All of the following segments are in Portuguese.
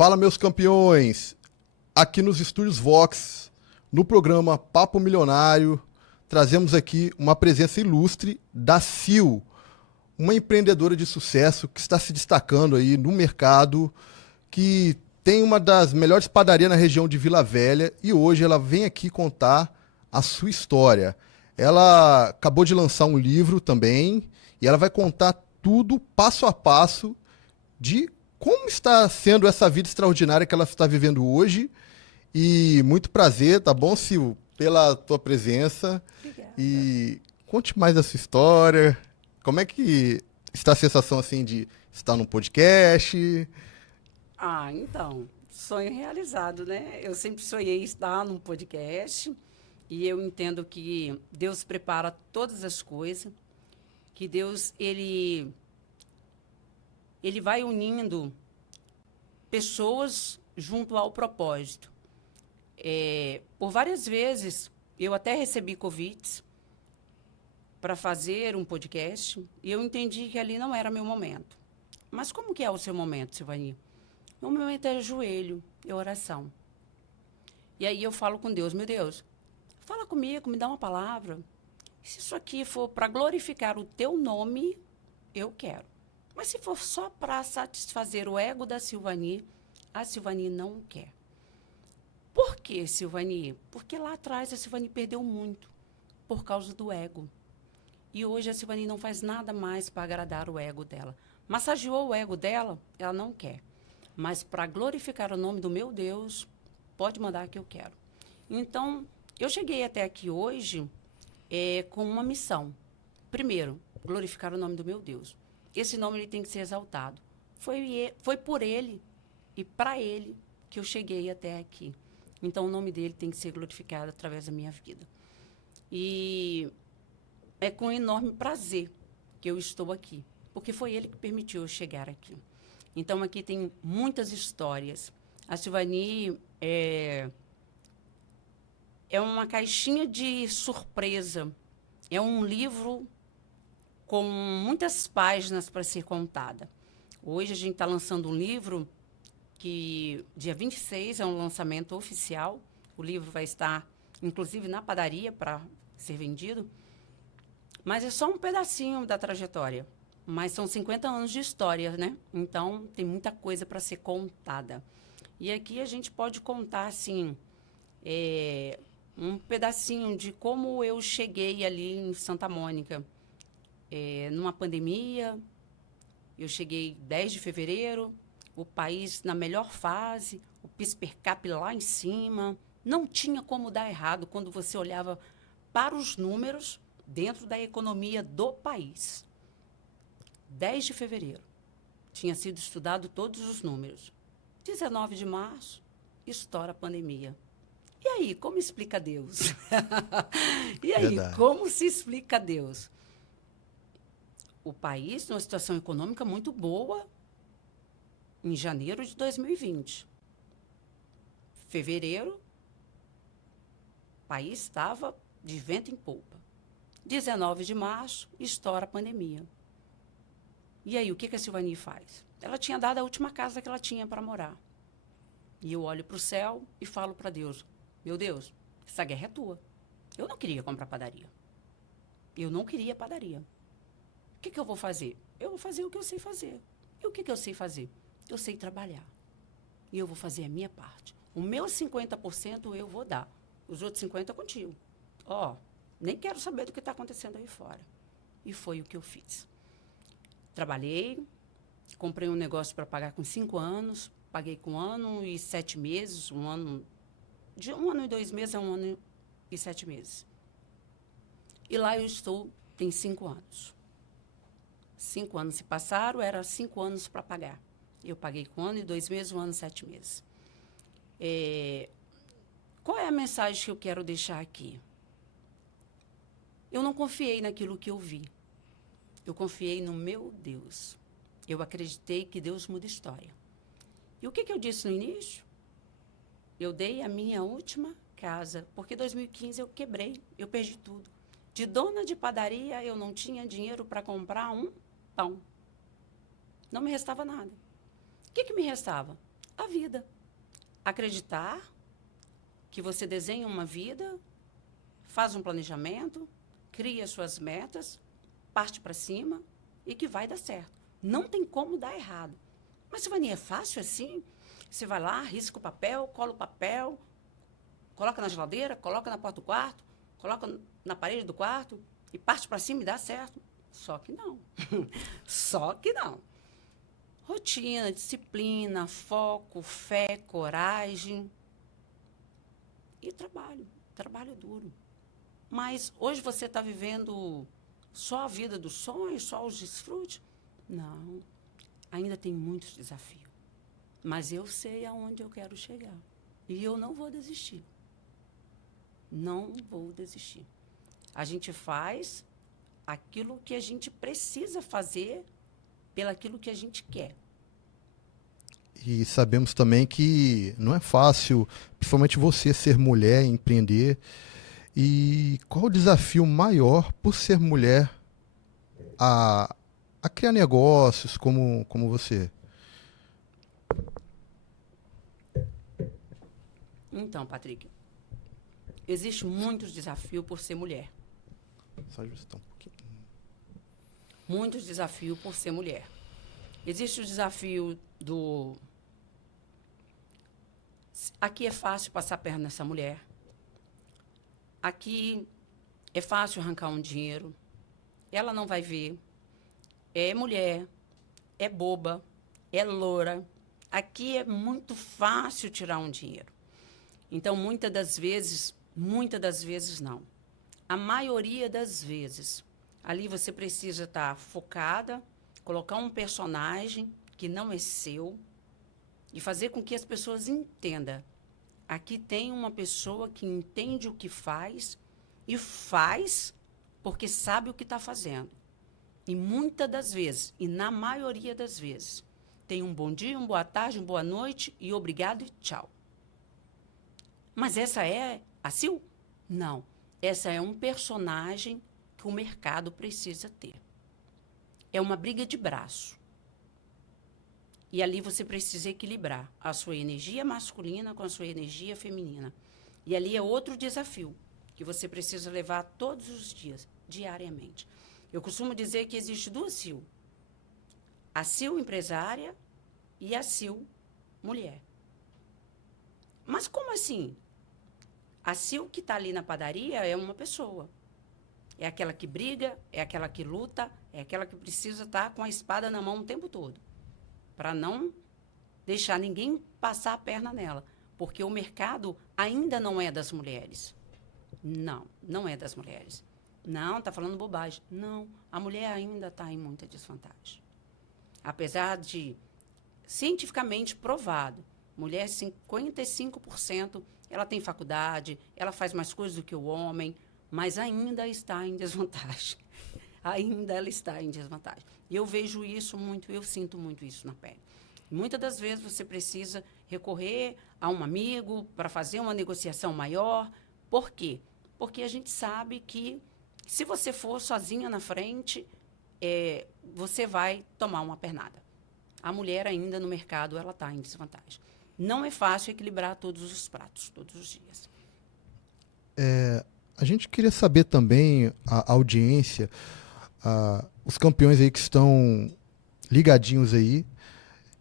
Fala, meus campeões! Aqui nos Estúdios Vox, no programa Papo Milionário, trazemos aqui uma presença ilustre da Sil, uma empreendedora de sucesso que está se destacando aí no mercado, que tem uma das melhores padarias na região de Vila Velha e hoje ela vem aqui contar a sua história. Ela acabou de lançar um livro também e ela vai contar tudo passo a passo de como está sendo essa vida extraordinária que ela está vivendo hoje. E muito prazer, tá bom, Sil, pela tua presença. Obrigada. E conte mais essa história. Como é que está a sensação assim de estar num podcast? Então, sonho realizado, né? Eu sempre sonhei estar num podcast e eu entendo que Deus prepara todas as coisas, que Deus, ele vai unindo pessoas junto ao propósito. Por várias vezes, eu até recebi convites para fazer um podcast e eu entendi que ali não era meu momento. Mas como que é o seu momento, Silvani? Meu momento é joelho e oração. E aí eu falo com Deus, meu Deus, fala comigo, me dá uma palavra. Se isso aqui for para glorificar o teu nome, eu quero. Mas se for só para satisfazer o ego da Silvani, a Silvani não quer. Por que, Silvani? Porque lá atrás a Silvani perdeu muito por causa do ego. E hoje a Silvani não faz nada mais para agradar o ego dela. Massageou o ego dela, ela não quer. Mas para glorificar o nome do meu Deus, pode mandar que eu quero. Então, eu cheguei até aqui hoje com uma missão. Primeiro, glorificar o nome do meu Deus. Esse nome ele tem que ser exaltado. Foi por ele e para ele que eu cheguei até aqui. Então, o nome dele tem que ser glorificado através da minha vida. E é com enorme prazer que eu estou aqui, porque foi ele que permitiu eu chegar aqui. Então, aqui tem muitas histórias. A Silvani é uma caixinha de surpresa. É um livro com muitas páginas para ser contada. Hoje a gente está lançando um livro que, dia 26, é um lançamento oficial. O livro vai estar, inclusive, na padaria para ser vendido. Mas é só um pedacinho da trajetória. Mas são 50 anos de história, né? Então, tem muita coisa para ser contada. E aqui a gente pode contar, assim, um pedacinho de como eu cheguei ali em Santa Mônica. Numa pandemia, eu cheguei 10 de fevereiro, o país na melhor fase, o PIS per capita lá em cima. Não tinha como dar errado quando você olhava para os números dentro da economia do país. 10 de fevereiro. Tinha sido estudado todos os números. 19 de março, estoura a pandemia. E aí, como explica Deus? E aí, Verdade. como se explica Deus? O país, numa situação econômica muito boa, em janeiro de 2020. Fevereiro, o país estava de vento em polpa. 19 de março, estoura a pandemia. E aí, o que a Silvani faz? Ela tinha dado a última casa que ela tinha para morar. E eu olho para o céu e falo para Deus, meu Deus, essa guerra é tua. Eu não queria comprar padaria. Eu não queria padaria. O que eu vou fazer? Eu vou fazer o que eu sei fazer. E o que eu sei fazer? Eu sei trabalhar. E eu vou fazer a minha parte. O meu 50% eu vou dar. Os outros 50% é contigo. Nem quero saber do que está acontecendo aí fora. E foi o que eu fiz. Trabalhei, comprei um negócio para pagar com 5 anos, paguei com 1 ano e 7 meses, de 1 ano e 2 meses a 1 ano e 7 meses. E lá eu estou, tem 5 anos. 5 anos se passaram, era 5 anos para pagar. Eu paguei com 1 ano e 2 meses, 1 ano e 7 meses. Qual é a mensagem que eu quero deixar aqui? Eu não confiei naquilo que eu vi. Eu confiei no meu Deus. Eu acreditei que Deus muda história. E o que eu disse no início? Eu dei a minha última casa, porque em 2015 eu quebrei, eu perdi tudo. De dona de padaria, eu não tinha dinheiro para comprar um pão. Não me restava nada. O que me restava? a vida. Acreditar que você desenha uma vida, faz um planejamento, cria suas metas, parte para cima e que vai dar certo. Não tem como dar errado. Mas, Silvani, é fácil assim? Você vai lá, risca o papel, cola o papel, coloca na geladeira, coloca na porta do quarto, coloca na parede do quarto e parte para cima e dá certo. Só que não. Só que não. Rotina, disciplina, foco, fé, coragem e trabalho. Trabalho duro. Mas hoje você está vivendo só a vida dos sonhos, só os desfrutes? Não. Ainda tem muitos desafios. Mas eu sei aonde eu quero chegar. E eu não vou desistir. Não vou desistir. A gente faz aquilo que a gente precisa fazer pelaquilo que a gente quer. E sabemos também que não é fácil, principalmente você ser mulher, empreender. E qual o desafio maior por ser mulher a criar negócios como você? Então, Patrick, existe muitos desafios por ser mulher. Só ajustar um pouquinho. Muitos desafios por ser mulher. Existe o desafio do... Aqui é fácil passar a perna nessa mulher. Aqui é fácil arrancar um dinheiro. Ela não vai ver. É mulher, é boba, é loura. Aqui é muito fácil tirar um dinheiro. Então, muitas das vezes não. A maioria das vezes, ali você precisa estar focada, colocar um personagem que não é seu e fazer com que as pessoas entendam. Aqui tem uma pessoa que entende o que faz e faz porque sabe o que está fazendo. E muitas das vezes, e na maioria das vezes, tem um bom dia, uma boa tarde, uma boa noite e obrigado e tchau. Mas essa é a Sil? Não. Essa é um personagem que o mercado precisa ter. É uma briga de braço. E ali você precisa equilibrar a sua energia masculina com a sua energia feminina. E ali é outro desafio que você precisa levar todos os dias, diariamente. Eu costumo dizer que existe duas Sil. A Sil empresária e a Sil mulher. Mas como assim? A Sil que está ali na padaria é uma pessoa. É aquela que briga, é aquela que luta, é aquela que precisa estar com a espada na mão o tempo todo. Para não deixar ninguém passar a perna nela. Porque o mercado ainda não é das mulheres. Não, não é das mulheres. Não, está falando bobagem. Não, a mulher ainda está em muita desvantagem. Apesar de, cientificamente provado, mulher 55%, ela tem faculdade, ela faz mais coisas do que o homem, mas ainda está em desvantagem. Ainda ela está em desvantagem. E eu vejo isso muito, eu sinto muito isso na pele. Muitas das vezes você precisa recorrer a um amigo para fazer uma negociação maior. Por quê? Porque a gente sabe que se você for sozinha na frente, você vai tomar uma pernada. A mulher ainda no mercado, ela está em desvantagem. Não é fácil equilibrar todos os pratos, todos os dias. A gente queria saber também, a audiência, os campeões aí que estão ligadinhos aí,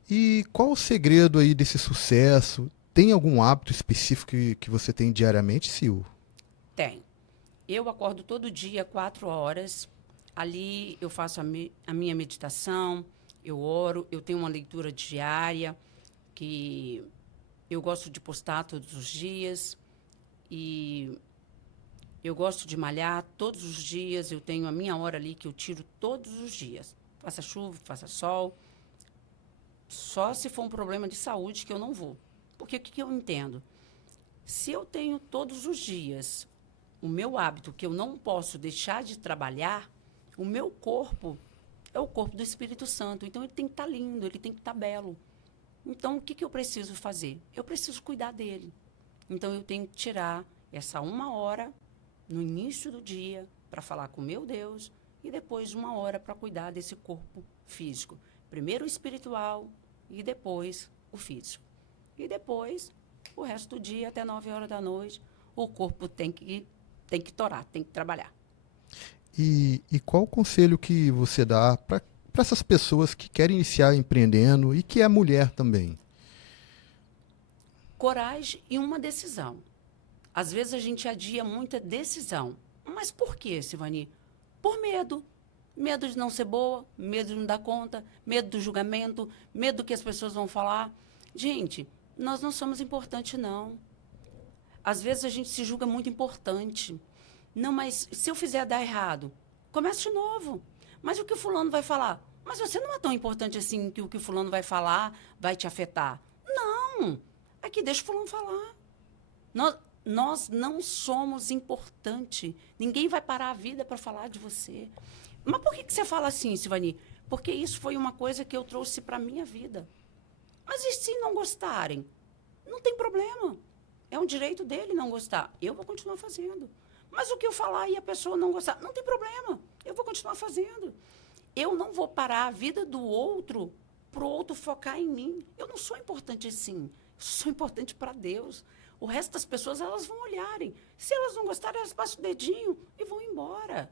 e qual o segredo aí desse sucesso? Tem algum hábito específico que você tem diariamente, Sil? Tem. Eu acordo todo dia, 4 horas. Ali eu faço a minha meditação, eu oro, eu tenho uma leitura diária que eu gosto de postar todos os dias. E eu gosto de malhar todos os dias. Eu tenho a minha hora ali que eu tiro todos os dias. Faça chuva, faça sol. Só se for um problema de saúde que eu não vou. Porque o que eu entendo? Se eu tenho todos os dias o meu hábito, que eu não posso deixar de trabalhar, o meu corpo é o corpo do Espírito Santo. Então, ele tem que estar lindo, ele tem que estar belo. Então, o que eu preciso fazer? Eu preciso cuidar dele. Então, eu tenho que tirar essa 1 hora no início do dia para falar com meu Deus e depois 1 hora para cuidar desse corpo físico. Primeiro o espiritual e depois o físico. E depois, o resto do dia, até 9 horas da noite, o corpo tem que torar, tem que trabalhar. E qual o conselho que você dá para essas pessoas que querem iniciar empreendendo e que é mulher também? Coragem e uma decisão. Às vezes a gente adia muita decisão. Mas por quê, Silvani? Por medo. Medo de não ser boa, medo de não dar conta, medo do julgamento, medo do que as pessoas vão falar. Gente, nós não somos importantes, não. Às vezes a gente se julga muito importante. Não, mas se eu fizer dar errado, comece de novo. Mas o que o fulano vai falar? Mas você não é tão importante assim que o que o fulano vai falar vai te afetar. Não. Aqui, deixa o fulano falar. Nós não somos importantes. Ninguém vai parar a vida para falar de você. Mas por que você fala assim, Silvani? Porque isso foi uma coisa que eu trouxe para a minha vida. Mas e se não gostarem? Não tem problema. É um direito dele não gostar. Eu vou continuar fazendo. Mas o que eu falar e a pessoa não gostar? Não tem problema. Eu vou continuar fazendo. Eu não vou parar a vida do outro para o outro focar em mim. Eu não sou importante assim. Eu sou importante para Deus. O resto das pessoas, elas vão olharem. Se elas não gostarem, elas passam o dedinho e vão embora.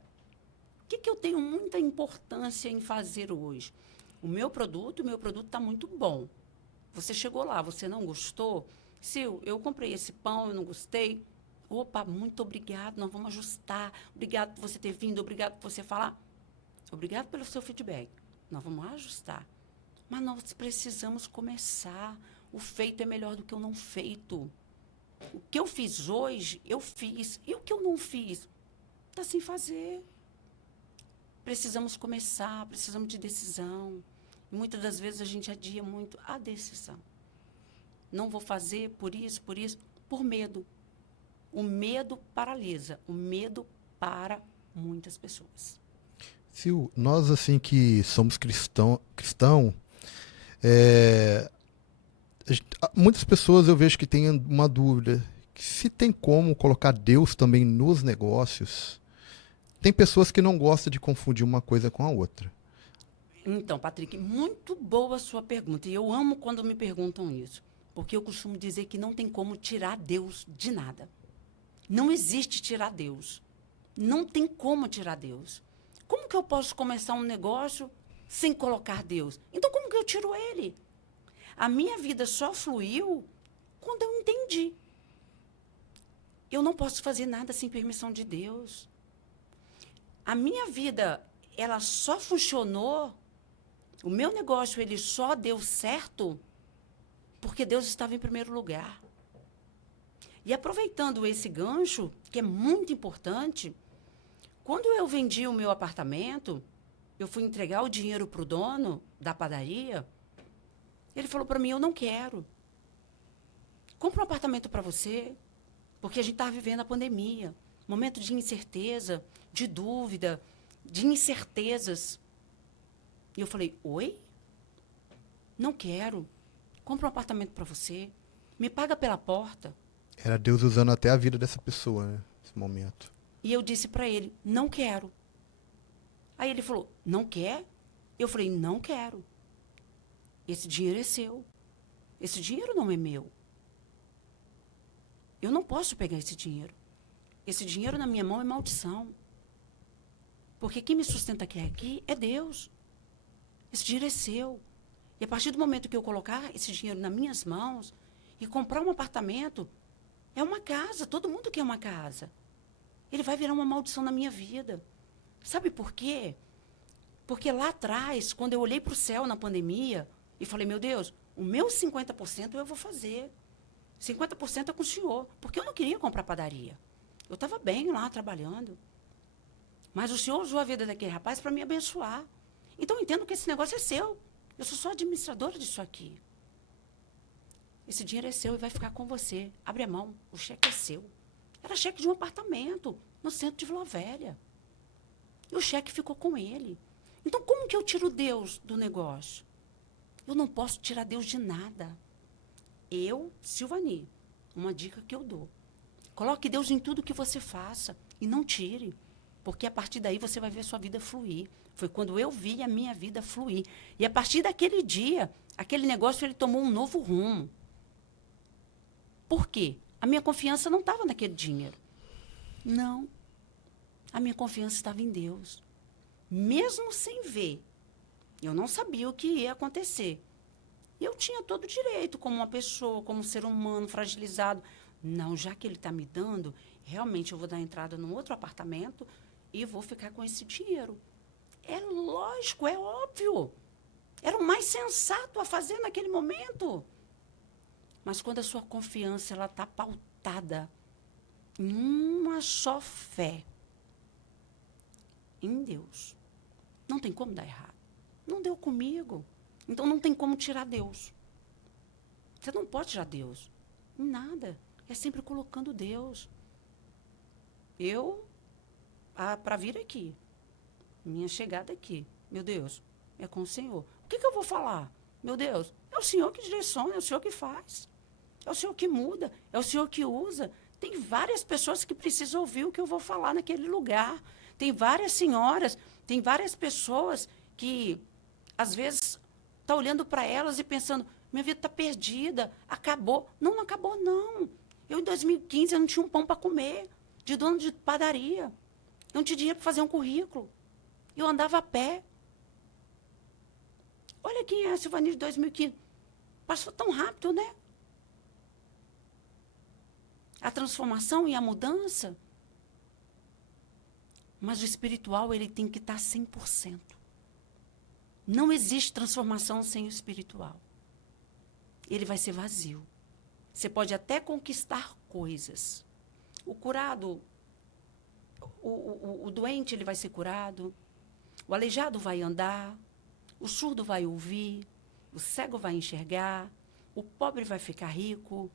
O que eu tenho muita importância em fazer hoje? O meu produto está muito bom. Você chegou lá, você não gostou? Sil, eu comprei esse pão, eu não gostei. Opa, muito obrigado, nós vamos ajustar. Obrigado por você ter vindo, obrigado por você falar. Obrigado pelo seu feedback. Nós vamos ajustar. Mas nós precisamos começar. O feito é melhor do que o não feito. O que eu fiz hoje, eu fiz. E o que eu não fiz, está sem fazer. Precisamos começar, precisamos de decisão. E muitas das vezes a gente adia muito a decisão. Não vou fazer por isso, por medo. O medo paralisa, o medo para muitas pessoas. Sil, nós assim que somos cristão, muitas pessoas eu vejo que têm uma dúvida, que se tem como colocar Deus também nos negócios. Tem pessoas que não gostam de confundir uma coisa com a outra. Então, Patrick, muito boa a sua pergunta. E eu amo quando me perguntam isso. Porque eu costumo dizer que não tem como tirar Deus de nada. Não existe tirar Deus. Não tem como tirar Deus. Como que eu posso começar um negócio sem colocar Deus? Então, como que eu tiro ele? A minha vida só fluiu quando eu entendi. Eu não posso fazer nada sem permissão de Deus. A minha vida, ela só funcionou, o meu negócio, ele só deu certo porque Deus estava em primeiro lugar. E aproveitando esse gancho, que é muito importante, quando eu vendi o meu apartamento, eu fui entregar o dinheiro para o dono da padaria, ele falou para mim, eu não quero. Compra um apartamento para você, porque a gente estava vivendo a pandemia, momento de incerteza, de dúvida, de incertezas. E eu falei, oi? Não quero. Compra um apartamento para você, me paga pela porta. Era Deus usando até a vida dessa pessoa, né, nesse momento. E eu disse para ele, não quero. Aí ele falou, não quer? Eu falei, não quero. Esse dinheiro é seu. Esse dinheiro não é meu. Eu não posso pegar esse dinheiro. Esse dinheiro na minha mão é maldição. Porque quem me sustenta aqui é Deus. Esse dinheiro é seu. E a partir do momento que eu colocar esse dinheiro nas minhas mãos e comprar um apartamento, é uma casa. Todo mundo quer uma casa. Ele vai virar uma maldição na minha vida. Sabe por quê? Porque lá atrás, quando eu olhei para o céu na pandemia e falei, meu Deus, o meu 50% eu vou fazer. 50% é com o senhor. Porque eu não queria comprar padaria. Eu estava bem lá trabalhando. Mas o senhor usou a vida daquele rapaz para me abençoar. Então eu entendo que esse negócio é seu. Eu sou só administradora disso aqui. Esse dinheiro é seu e vai ficar com você. Abre a mão, o cheque é seu. Era cheque de um apartamento no centro de Vila Velha. E o cheque ficou com ele. Então como que eu tiro Deus do negócio? Eu não posso tirar Deus de nada. Eu, Silvani, uma dica que eu dou. Coloque Deus em tudo que você faça e não tire. Porque a partir daí você vai ver sua vida fluir. Foi quando eu vi a minha vida fluir. E a partir daquele dia, aquele negócio ele tomou um novo rumo. Por quê? A minha confiança não estava naquele dinheiro. Não. A minha confiança estava em Deus. Mesmo sem ver, eu não sabia o que ia acontecer. Eu tinha todo o direito, como uma pessoa, como um ser humano fragilizado. Não, já que ele está me dando, realmente eu vou dar entrada num outro apartamento e vou ficar com esse dinheiro. É lógico, é óbvio. Era o mais sensato a fazer naquele momento. Mas quando a sua confiança está pautada em uma só fé, em Deus, não tem como dar errado. Não deu comigo. Então não tem como tirar Deus. Você não pode tirar Deus. Em nada. É sempre colocando Deus. Para vir aqui, minha chegada aqui, meu Deus, é com o Senhor. O que eu vou falar? Meu Deus, é o Senhor que direciona, é o Senhor que faz. É o Senhor que muda, é o Senhor que usa. Tem várias pessoas que precisam ouvir o que eu vou falar naquele lugar. Tem várias senhoras, tem várias pessoas que, às vezes, tá olhando para elas e pensando, minha vida está perdida, acabou. Não, não acabou, não. Eu, em 2015, eu não tinha um pão para comer, de dono de padaria. Eu não tinha dinheiro para fazer um currículo. Eu andava a pé. Olha quem é a Silvani de 2015. Passou tão rápido, né? A transformação e a mudança. Mas o espiritual, ele tem que estar 100%. Não existe transformação sem o espiritual. Ele vai ser vazio. Você pode até conquistar coisas. O curado, o doente, ele vai ser curado. O aleijado vai andar. O surdo vai ouvir. O cego vai enxergar. O pobre vai ficar rico.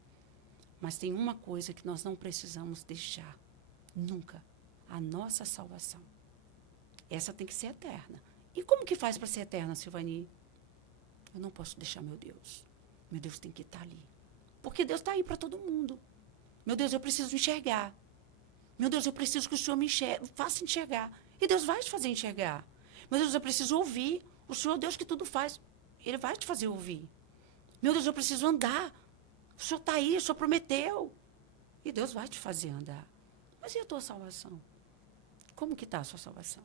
Mas tem uma coisa que nós não precisamos deixar. Nunca. A nossa salvação. Essa tem que ser eterna. E como que faz para ser eterna, Silvani? Eu não posso deixar meu Deus. Meu Deus tem que estar ali. Porque Deus está aí para todo mundo. Meu Deus, eu preciso enxergar. Meu Deus, eu preciso que o Senhor me faça enxergar. E Deus vai te fazer enxergar. Meu Deus, eu preciso ouvir. O Senhor, Deus que tudo faz, Ele vai te fazer ouvir. Meu Deus, eu preciso andar. O Senhor está aí, o Senhor prometeu. E Deus vai te fazer andar. Mas e a tua salvação? Como que está a sua salvação?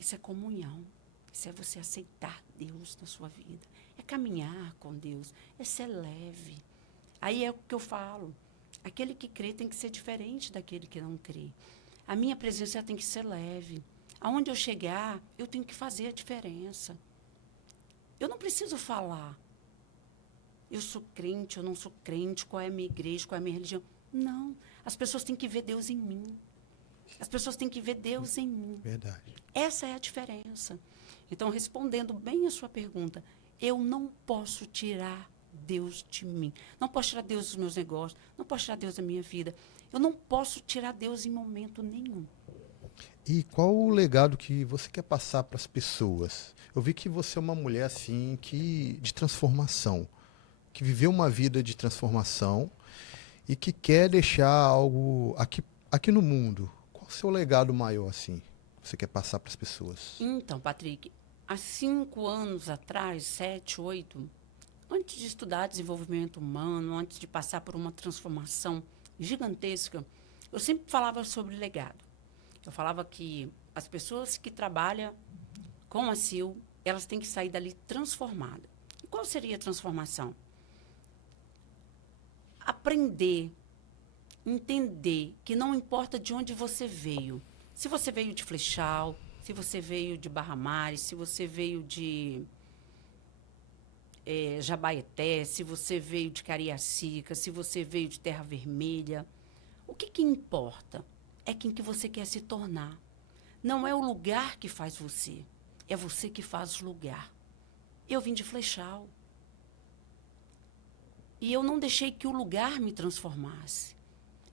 Isso é comunhão. Isso é você aceitar Deus na sua vida. É caminhar com Deus. É ser leve. Aí é o que eu falo. Aquele que crê tem que ser diferente daquele que não crê. A minha presença tem que ser leve. Aonde eu chegar, eu tenho que fazer a diferença. Eu não preciso falar. Eu sou crente, eu não sou crente, qual é a minha igreja, qual é a minha religião. Não. As pessoas têm que ver Deus em mim. As pessoas têm que ver Deus em mim. Verdade. Essa é a diferença. Então, respondendo bem a sua pergunta, eu não posso tirar Deus de mim. Não posso tirar Deus dos meus negócios. Não posso tirar Deus da minha vida. Eu não posso tirar Deus em momento nenhum. E qual o legado que você quer passar para as pessoas? Eu vi que você é uma mulher assim de transformação, que viveu uma vida de transformação e que quer deixar algo aqui no mundo. Qual o seu legado maior assim? Que você quer passar para as pessoas? Então, Patrick, há 5 anos atrás, 7, 8, antes de estudar desenvolvimento humano, antes de passar por uma transformação gigantesca, eu sempre falava sobre legado. Eu falava que as pessoas que trabalham com a Sil, elas têm que sair dali transformadas. E qual seria a transformação? Aprender, entender que não importa de onde você veio. Se você veio de Flechal, se você veio de Barra Mares, se você veio de Jabaeté, se você veio de Cariacica, se você veio de Terra Vermelha, o que importa é quem que você quer se tornar. Não é o lugar que faz você, é você que faz o lugar. Eu vim de Flechal. E eu não deixei que o lugar me transformasse.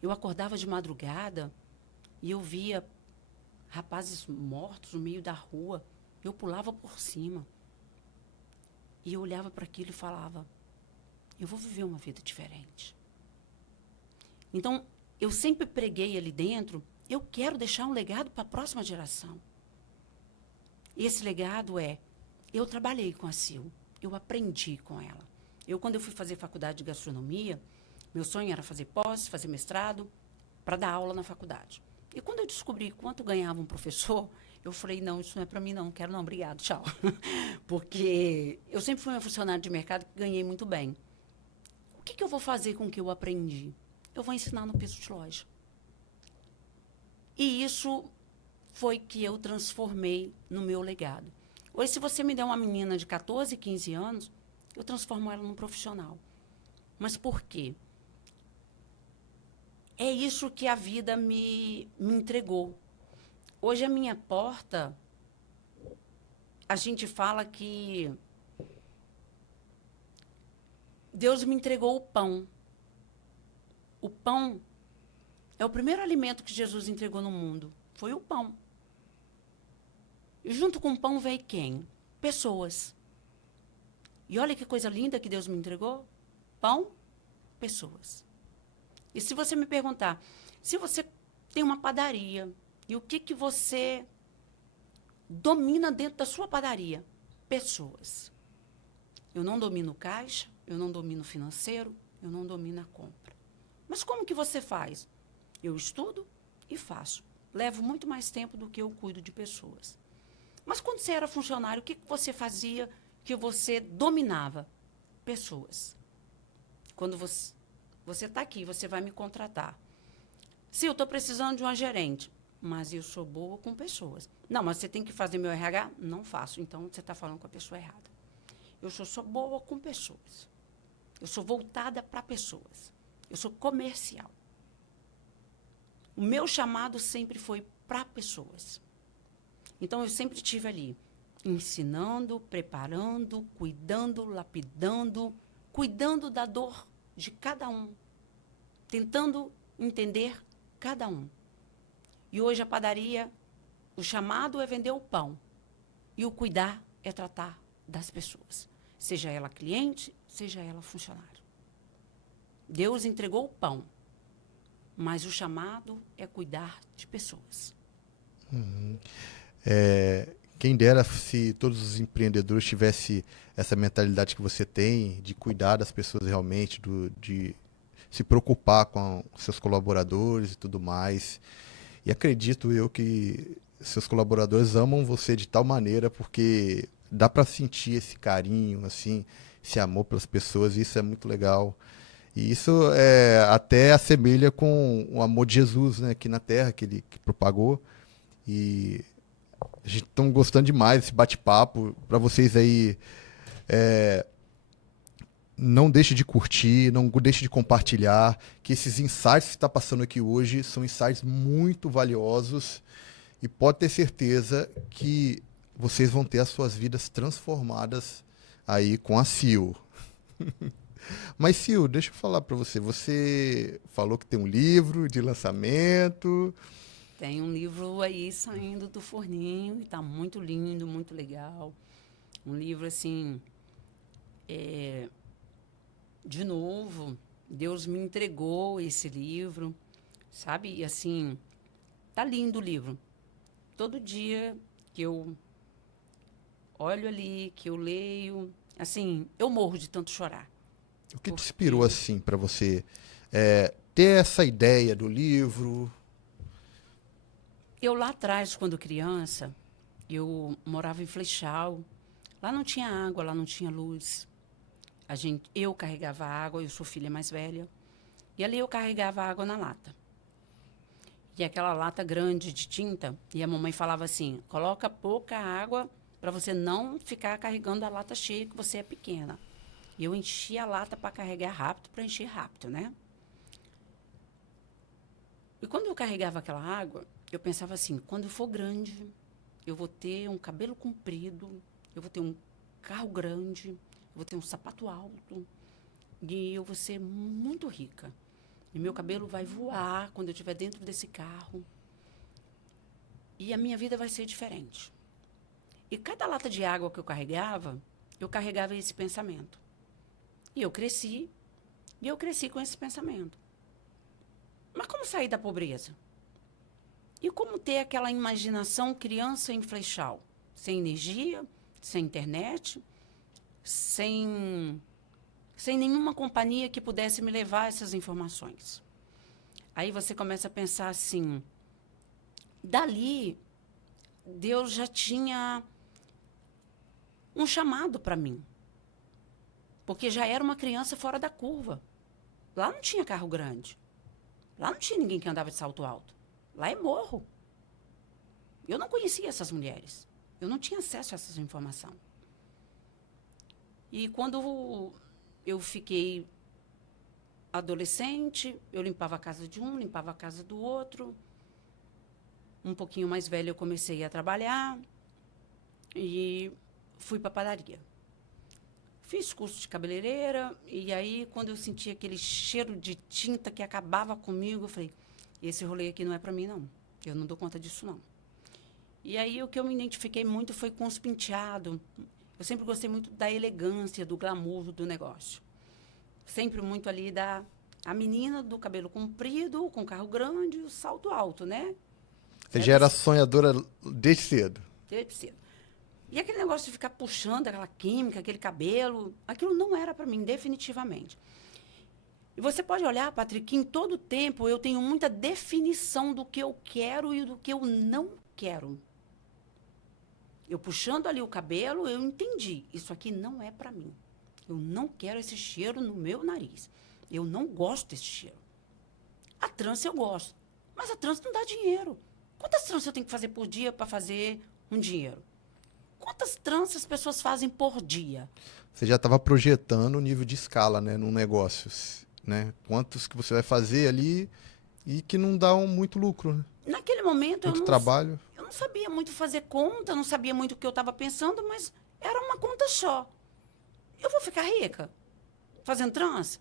Eu acordava de madrugada e eu via rapazes mortos no meio da rua. Eu pulava por cima. E eu olhava para aquilo e falava, eu vou viver uma vida diferente. Então, eu sempre preguei ali dentro, eu quero deixar um legado para a próxima geração. E esse legado eu trabalhei com a Sil, eu aprendi com ela. Quando eu fui fazer faculdade de gastronomia, Meu sonho era fazer pós, fazer mestrado, para dar aula na faculdade. E quando eu descobri quanto ganhava um professor, eu falei, não, isso não é para mim não, quero não, obrigado, tchau. Porque eu sempre fui uma funcionária de mercado que ganhei muito bem. O que eu vou fazer com o que eu aprendi? Eu vou ensinar no piso de loja. E isso foi que eu transformei no meu legado. Hoje, se você me der uma menina de 14, 15 anos, eu transformo ela num profissional. Mas por quê? É isso que a vida me entregou. Hoje, a minha porta, a gente fala que Deus me entregou o pão. O pão é o primeiro alimento que Jesus entregou no mundo. Foi o pão. E junto com o pão veio quem? Pessoas. E olha que coisa linda que Deus me entregou. Pão, pessoas. E se você me perguntar, se você tem uma padaria, e o que você domina dentro da sua padaria? Pessoas. Eu não domino caixa, eu não domino financeiro, eu não domino a compra. Mas como que você faz? Eu estudo e faço. Levo muito mais tempo do que eu cuido de pessoas. Mas quando você era funcionário, o que você fazia que você dominava? Pessoas. Quando você está aqui, você vai me contratar. Se eu estou precisando de uma gerente, mas eu sou boa com pessoas. Não, mas você tem que fazer meu RH? Não faço. Então, você está falando com a pessoa errada. Eu sou boa com pessoas. Eu sou voltada para pessoas. Eu sou comercial. O meu chamado sempre foi para pessoas. Então, eu sempre estive ali, ensinando, preparando, cuidando, lapidando, cuidando da dor de cada um, tentando entender cada um. E hoje a padaria, o chamado é vender o pão e o cuidar é tratar das pessoas, seja ela cliente, seja ela funcionário. Deus entregou o pão, mas o chamado é cuidar de pessoas. Quem dera se todos os empreendedores tivessem essa mentalidade que você tem, de cuidar das pessoas realmente, de se preocupar com seus colaboradores e tudo mais. E acredito eu que seus colaboradores amam você de tal maneira, porque dá para sentir esse carinho, assim, esse amor pelas pessoas, e isso é muito legal. E isso até assemelha com o amor de Jesus, né, aqui na Terra, que ele propagou. E a gente está gostando demais desse bate-papo. Para vocês aí, não deixe de curtir, não deixe de compartilhar, que esses insights que está passando aqui hoje são insights muito valiosos e pode ter certeza que vocês vão ter as suas vidas transformadas aí com a Sil. Mas Sil, deixa eu falar para você, você falou que tem um livro de lançamento. Tem um livro aí saindo do forninho e está muito lindo, muito legal. Um livro, assim, de novo, Deus me entregou esse livro, sabe? E, assim, tá lindo o livro. Todo dia que eu olho ali, que eu leio, assim, eu morro de tanto chorar. O que te inspirou, assim, para você ter essa ideia do livro? Eu lá atrás, quando criança, eu morava em Flechal. Lá não tinha água, lá não tinha luz. Eu carregava água, eu sou filha mais velha. E ali eu carregava água na lata. E aquela lata grande de tinta, e a mamãe falava assim, coloca pouca água para você não ficar carregando a lata cheia, que você é pequena. E eu enchia a lata para carregar rápido, para encher rápido, né? E quando eu carregava aquela água, eu pensava assim, quando eu for grande, eu vou ter um cabelo comprido, eu vou ter um carro grande, eu vou ter um sapato alto, e eu vou ser muito rica. E meu cabelo vai voar quando eu estiver dentro desse carro. E a minha vida vai ser diferente. E cada lata de água que eu carregava esse pensamento. E eu cresci com esse pensamento. Mas como sair da pobreza? E como ter aquela imaginação criança em Flechal? Sem energia, sem internet, sem sem nenhuma companhia que pudesse me levar essas informações. Aí você começa a pensar assim, dali, Deus já tinha um chamado para mim. Porque já era uma criança fora da curva. Lá não tinha carro grande. Lá não tinha ninguém que andava de salto alto. Lá é morro. Eu não conhecia essas mulheres. Eu não tinha acesso a essas informações. E quando eu fiquei adolescente, eu limpava a casa de um, limpava a casa do outro. Um pouquinho mais velha, eu comecei a trabalhar e fui para a padaria. Fiz curso de cabeleireira e aí, quando eu senti aquele cheiro de tinta que acabava comigo, eu falei, esse rolê aqui não é para mim, não. Eu não dou conta disso, não. E aí, o que eu me identifiquei muito foi com os penteados. Eu sempre gostei muito da elegância, do glamour do negócio. Sempre muito ali a menina do cabelo comprido, com carro grande, o salto alto, né? Você já era sonhadora desde cedo. Desde cedo. E aquele negócio de ficar puxando aquela química, aquele cabelo, aquilo não era para mim, definitivamente. E você pode olhar, Patrick, que em todo tempo eu tenho muita definição do que eu quero e do que eu não quero. Eu puxando ali o cabelo, eu entendi. Isso aqui não é para mim. Eu não quero esse cheiro no meu nariz. Eu não gosto desse cheiro. A trança eu gosto. Mas a trança não dá dinheiro. Quantas tranças eu tenho que fazer por dia para fazer um dinheiro? Quantas tranças as pessoas fazem por dia? Você já estava projetando o nível de escala, né, num negócio, né? Quantos que você vai fazer ali e que não dá muito lucro, né? Naquele momento Muito trabalho. Eu não sabia muito fazer conta, não sabia muito o que eu estava pensando, mas era uma conta só. Eu vou ficar rica fazendo trança?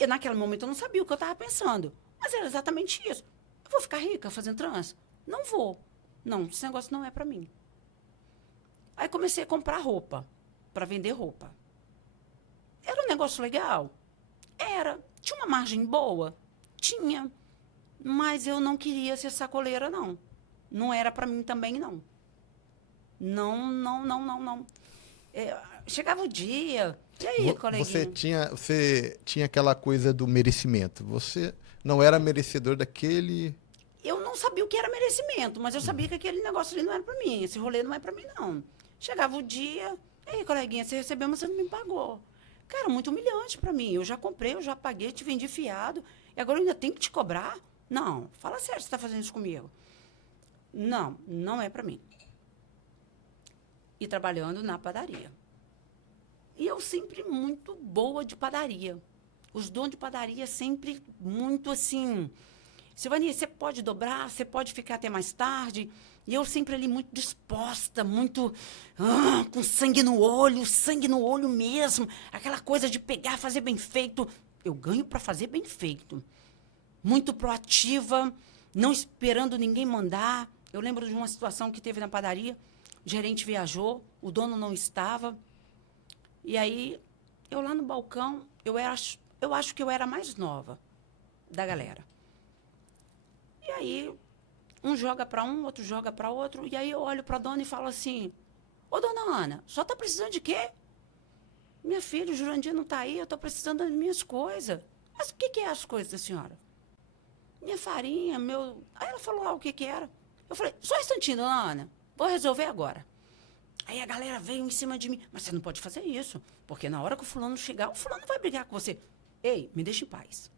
E naquele momento eu não sabia o que eu estava pensando, mas era exatamente isso. Eu vou ficar rica fazendo trança? Não vou. Não, esse negócio não é para mim. Aí comecei a comprar roupa, para vender roupa. Era um negócio legal? Era. Tinha uma margem boa? Tinha. Mas eu não queria ser sacoleira, não. Não era para mim também, não. Não, não, não, não, não. Chegava o dia. E aí, coleguinha? Você tinha aquela coisa do merecimento. Você não era merecedor daquele. Eu não sabia o que era merecimento, mas eu sabia que aquele negócio ali não era para mim. Esse rolê não é para mim, não. Chegava o dia. E aí, coleguinha, você recebeu, mas você não me pagou. Cara, muito humilhante para mim. Eu já comprei, eu já paguei, te vendi fiado. E agora eu ainda tenho que te cobrar? Não, fala sério, você está fazendo isso comigo. Não, não é para mim. E trabalhando na padaria. E eu sempre muito boa de padaria. Os donos de padaria sempre muito assim... Silvani, você pode dobrar, você pode ficar até mais tarde. E eu sempre ali muito disposta, muito com sangue no olho mesmo. Aquela coisa de pegar, fazer bem feito. Eu ganho para fazer bem feito. Muito proativa, não esperando ninguém mandar. Eu lembro de uma situação que teve na padaria. O gerente viajou, o dono não estava. E aí, eu lá no balcão, eu acho que eu era a mais nova da galera. E aí, um joga para um, outro joga para outro. E aí eu olho para a dona e falo assim, ô, dona Ana, só está precisando de quê? Minha filha, o Jurandir não está aí, eu estou precisando das minhas coisas. Mas o que é as coisas da senhora? Minha farinha, meu... Aí ela falou o que era. Eu falei, só um instantinho, dona Ana, vou resolver agora. Aí a galera veio em cima de mim. Mas você não pode fazer isso, porque na hora que o fulano chegar, o fulano vai brigar com você. Ei, me deixa em paz.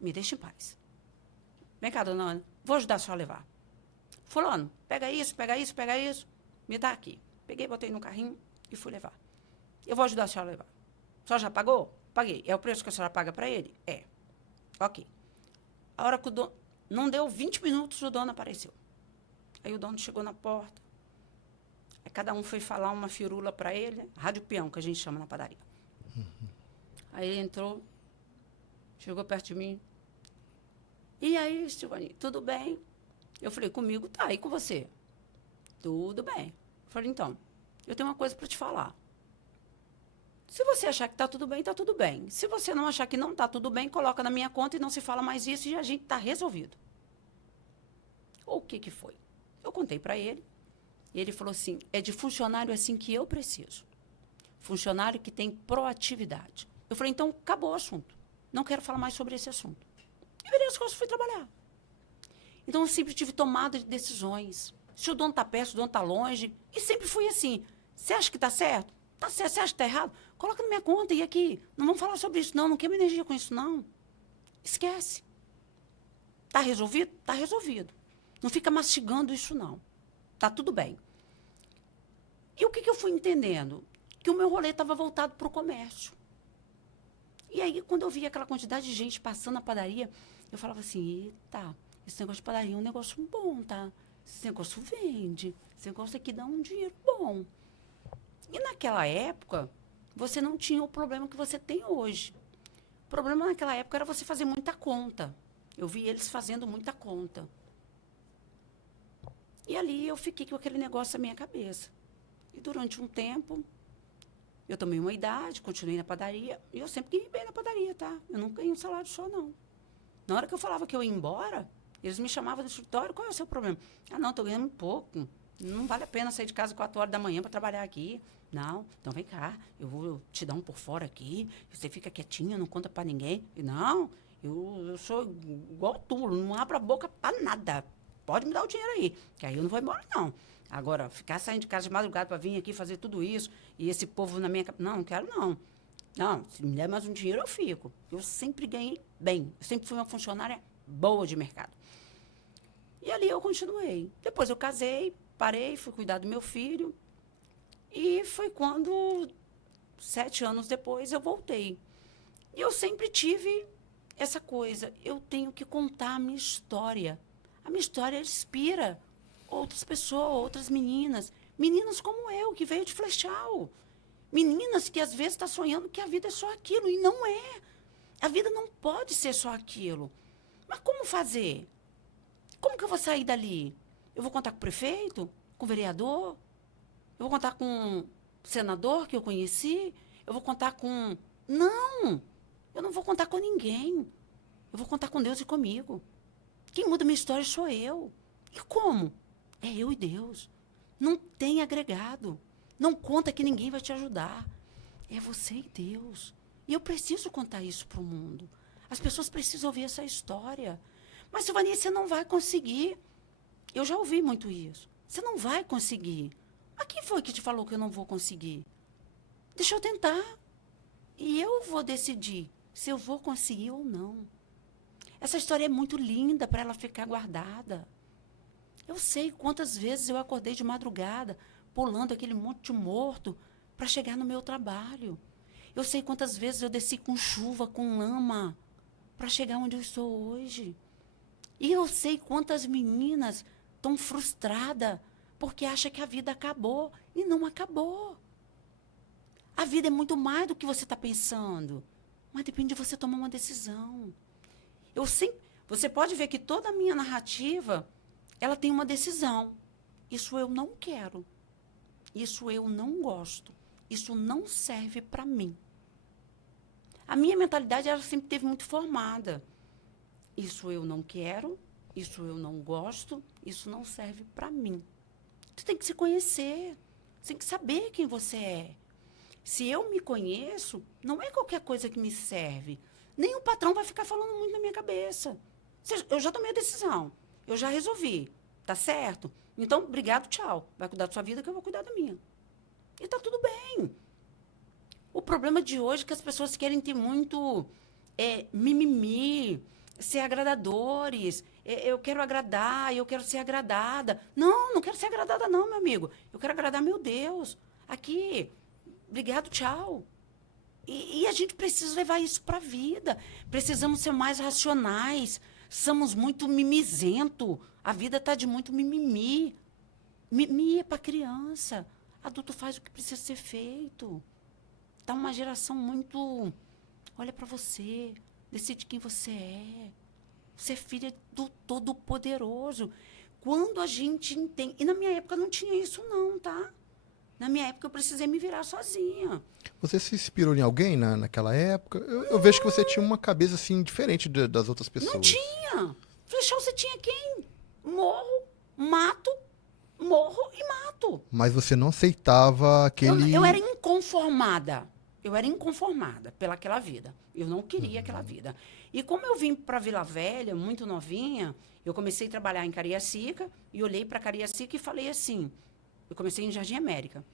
Me deixa em paz. Vem cá, dona Ana, vou ajudar a senhora a levar. Fulano, pega isso, pega isso, pega isso. Me dá aqui. Peguei, botei no carrinho e fui levar. Eu vou ajudar a senhora a levar. A senhora já pagou? Paguei. É o preço que a senhora paga para ele? É. Ok. A hora que o dono... Não deu 20 minutos, o dono apareceu. Aí o dono chegou na porta. Aí cada um foi falar uma firula para ele. Rádio peão, que a gente chama na padaria. Aí ele entrou, chegou perto de mim. E aí, Silvani, tudo bem? Eu falei, comigo tá, e com você? Tudo bem. Eu falei, então, eu tenho uma coisa para te falar. Se você achar que tá tudo bem, tá tudo bem. Se você não achar que não tá tudo bem, coloca na minha conta e não se fala mais isso e a gente tá resolvido. O que foi? Eu contei para ele e ele falou assim, é de funcionário assim que eu preciso. funcionário que tem proatividade. Eu falei, então, acabou o assunto. Não quero falar mais sobre esse assunto. E virei as costas e fui trabalhar. Então, eu sempre tive tomada de decisões. Se o dono está perto, se o dono está longe. E sempre fui assim. Você acha que está certo? Está certo. Você acha que está errado? Coloca na minha conta e aqui. Não vamos falar sobre isso, não. Não queima energia com isso, não. Esquece. Está resolvido? Está resolvido. Não fica mastigando isso, não. Está tudo bem. E o que eu fui entendendo? Que o meu rolê estava voltado para o comércio. E aí, quando eu via aquela quantidade de gente passando na padaria, eu falava assim, eita, esse negócio de padaria é um negócio bom, tá? Esse negócio vende. Esse negócio aqui dá um dinheiro bom. E naquela época, você não tinha o problema que você tem hoje. O problema naquela época era você fazer muita conta. Eu vi eles fazendo muita conta. E ali eu fiquei com aquele negócio na minha cabeça. E durante um tempo, eu tomei uma idade, continuei na padaria. E eu sempre ganhei bem na padaria, tá? Eu nunca ganhei um salário só, não. Na hora que eu falava que eu ia embora, eles me chamavam do escritório, qual é o seu problema? Ah, não, estou ganhando pouco. Não vale a pena sair de casa 4 horas da manhã para trabalhar aqui. Não, então vem cá, eu vou te dar um por fora aqui, você fica quietinho, não conta para ninguém. E não, eu sou igual tu, não abro a boca para nada. Pode me dar o dinheiro aí, que aí eu não vou embora, não. Agora, ficar saindo de casa de madrugada para vir aqui fazer tudo isso, e esse povo na minha... Não, não quero, não. Não, se me der mais um dinheiro, eu fico. Eu sempre ganhei bem. Eu sempre fui uma funcionária boa de mercado. E ali eu continuei. Depois eu casei, parei, fui cuidar do meu filho. E foi quando, 7 anos depois, eu voltei. E eu sempre tive essa coisa. Eu tenho que contar a minha história. A minha história inspira outras pessoas, outras meninas. Meninas como eu, que veio de Flechal. Meninas que às vezes estão sonhando que a vida é só aquilo. E não é. A vida não pode ser só aquilo. Mas como fazer? Como que eu vou sair dali? Eu vou contar com o prefeito? Com o vereador? Eu vou contar com o senador que eu conheci? Eu vou contar com... Não! Eu não vou contar com ninguém. Eu vou contar com Deus e comigo. Quem muda minha história sou eu. E como? É eu e Deus. Não tem agregado. Não conta que ninguém vai te ajudar. É você e Deus. E eu preciso contar isso para o mundo. As pessoas precisam ouvir essa história. Mas, Silvani, você não vai conseguir. Eu já ouvi muito isso. Você não vai conseguir. Mas quem foi que te falou que eu não vou conseguir? Deixa eu tentar. E eu vou decidir se eu vou conseguir ou não. Essa história é muito linda para ela ficar guardada. Eu sei quantas vezes eu acordei de madrugada, pulando aquele monte de morto para chegar no meu trabalho. Eu sei quantas vezes eu desci com chuva, com lama, para chegar onde eu estou hoje. E eu sei quantas meninas estão frustradas porque acham que a vida acabou. E não acabou. A vida é muito mais do que você está pensando. Mas depende de você tomar uma decisão. Você pode ver que toda a minha narrativa, ela tem uma decisão. Isso eu não quero. Isso eu não gosto. Isso não serve para mim. A minha mentalidade, ela sempre teve muito formada. Isso eu não quero, isso eu não gosto, isso não serve para mim. Você tem que se conhecer. Você tem que saber quem você é. Se eu me conheço, não é qualquer coisa que me serve. Nem o patrão vai ficar falando muito na minha cabeça. Eu já tomei a decisão. Eu já resolvi. Tá certo? Então, obrigado, tchau. Vai cuidar da sua vida que eu vou cuidar da minha. E tá tudo bem. O problema de hoje é que as pessoas querem ter muito mimimi, ser agradadores. Eu quero agradar, eu quero ser agradada. Não quero ser agradada não, meu amigo. Eu quero agradar meu Deus. Aqui, obrigado, tchau. E a gente precisa levar isso para a vida. Precisamos ser mais racionais. Somos muito mimizento. A vida está de muito mimimi. Mimimi é para criança. Adulto faz o que precisa ser feito. Está uma geração muito... Olha para você. Decide quem você é. Você é filha do Todo-Poderoso. Quando a gente entende... E na minha época não tinha isso não, tá? Na minha época eu precisei me virar sozinha. Você se inspirou em alguém naquela época? Eu vejo que você tinha uma cabeça assim diferente das outras pessoas. Não tinha. Flechal, você tinha quem? Morro, mato, morro e mato. Mas você não aceitava aquele... Eu era inconformada. Eu era inconformada pelaquela vida. Eu não queria aquela vida. E como eu vim para Vila Velha, muito novinha, eu comecei a trabalhar em Cariacica e olhei para Cariacica e falei assim, eu comecei em Jardim América.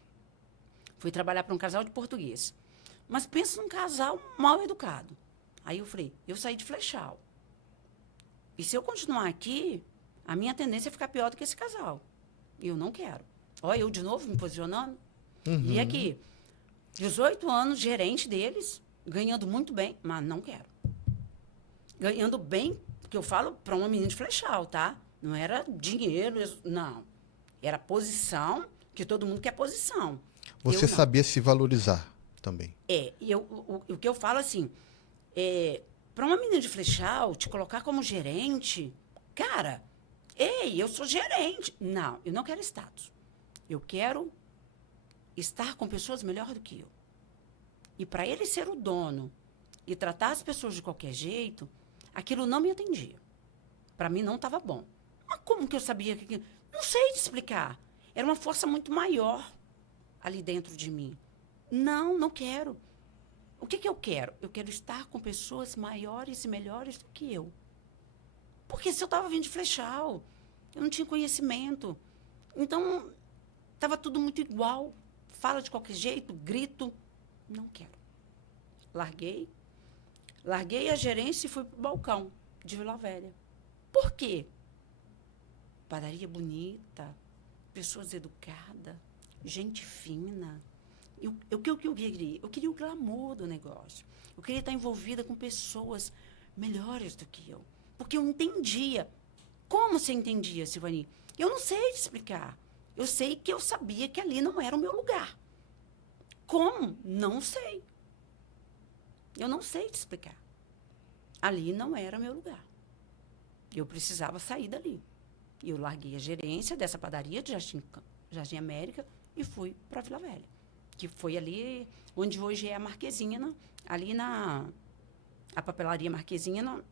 Fui trabalhar para um casal de português. Mas pensa num casal mal educado. Aí eu falei, eu saí de Flechal. E se eu continuar aqui, a minha tendência é ficar pior do que esse casal. E eu não quero. Olha, eu de novo me posicionando. E aqui, 18 anos, gerente deles, ganhando muito bem, mas não quero. Ganhando bem, que eu falo para uma menina de Flechal, tá? Não era dinheiro, não. Era posição, que todo mundo quer posição. Você sabia se valorizar também. O que eu falo assim, para uma menina de Flechal, te colocar como gerente, cara, ei, eu sou gerente. Não, eu não quero status. Eu quero estar com pessoas melhor do que eu. E para ele ser o dono e tratar as pessoas de qualquer jeito, aquilo não me atendia. Para mim não estava bom. Mas como que eu sabia que... Não sei te explicar. Era uma força muito maior ali dentro de mim. Não, não quero. O que eu quero? Eu quero estar com pessoas maiores e melhores do que eu. Porque se eu estava vindo de Flechal, eu não tinha conhecimento. Então, estava tudo muito igual. Fala de qualquer jeito, grito. Não quero. Larguei a gerência e fui para o balcão de Vila Velha. Por quê? Padaria bonita, pessoas educadas, gente fina. O que eu queria? Eu queria o glamour do negócio. Eu queria estar envolvida com pessoas melhores do que eu. Porque eu entendia. Como você entendia, Silvani? Eu não sei te explicar. Eu sei que eu sabia que ali não era o meu lugar. Como? Não sei. Eu não sei te explicar. Ali não era o meu lugar. Eu precisava sair dali. Eu larguei a gerência dessa padaria de Jardim América e fui para Vila Velha. Que foi ali onde hoje é a Marquezina, ali a papelaria Marquezina,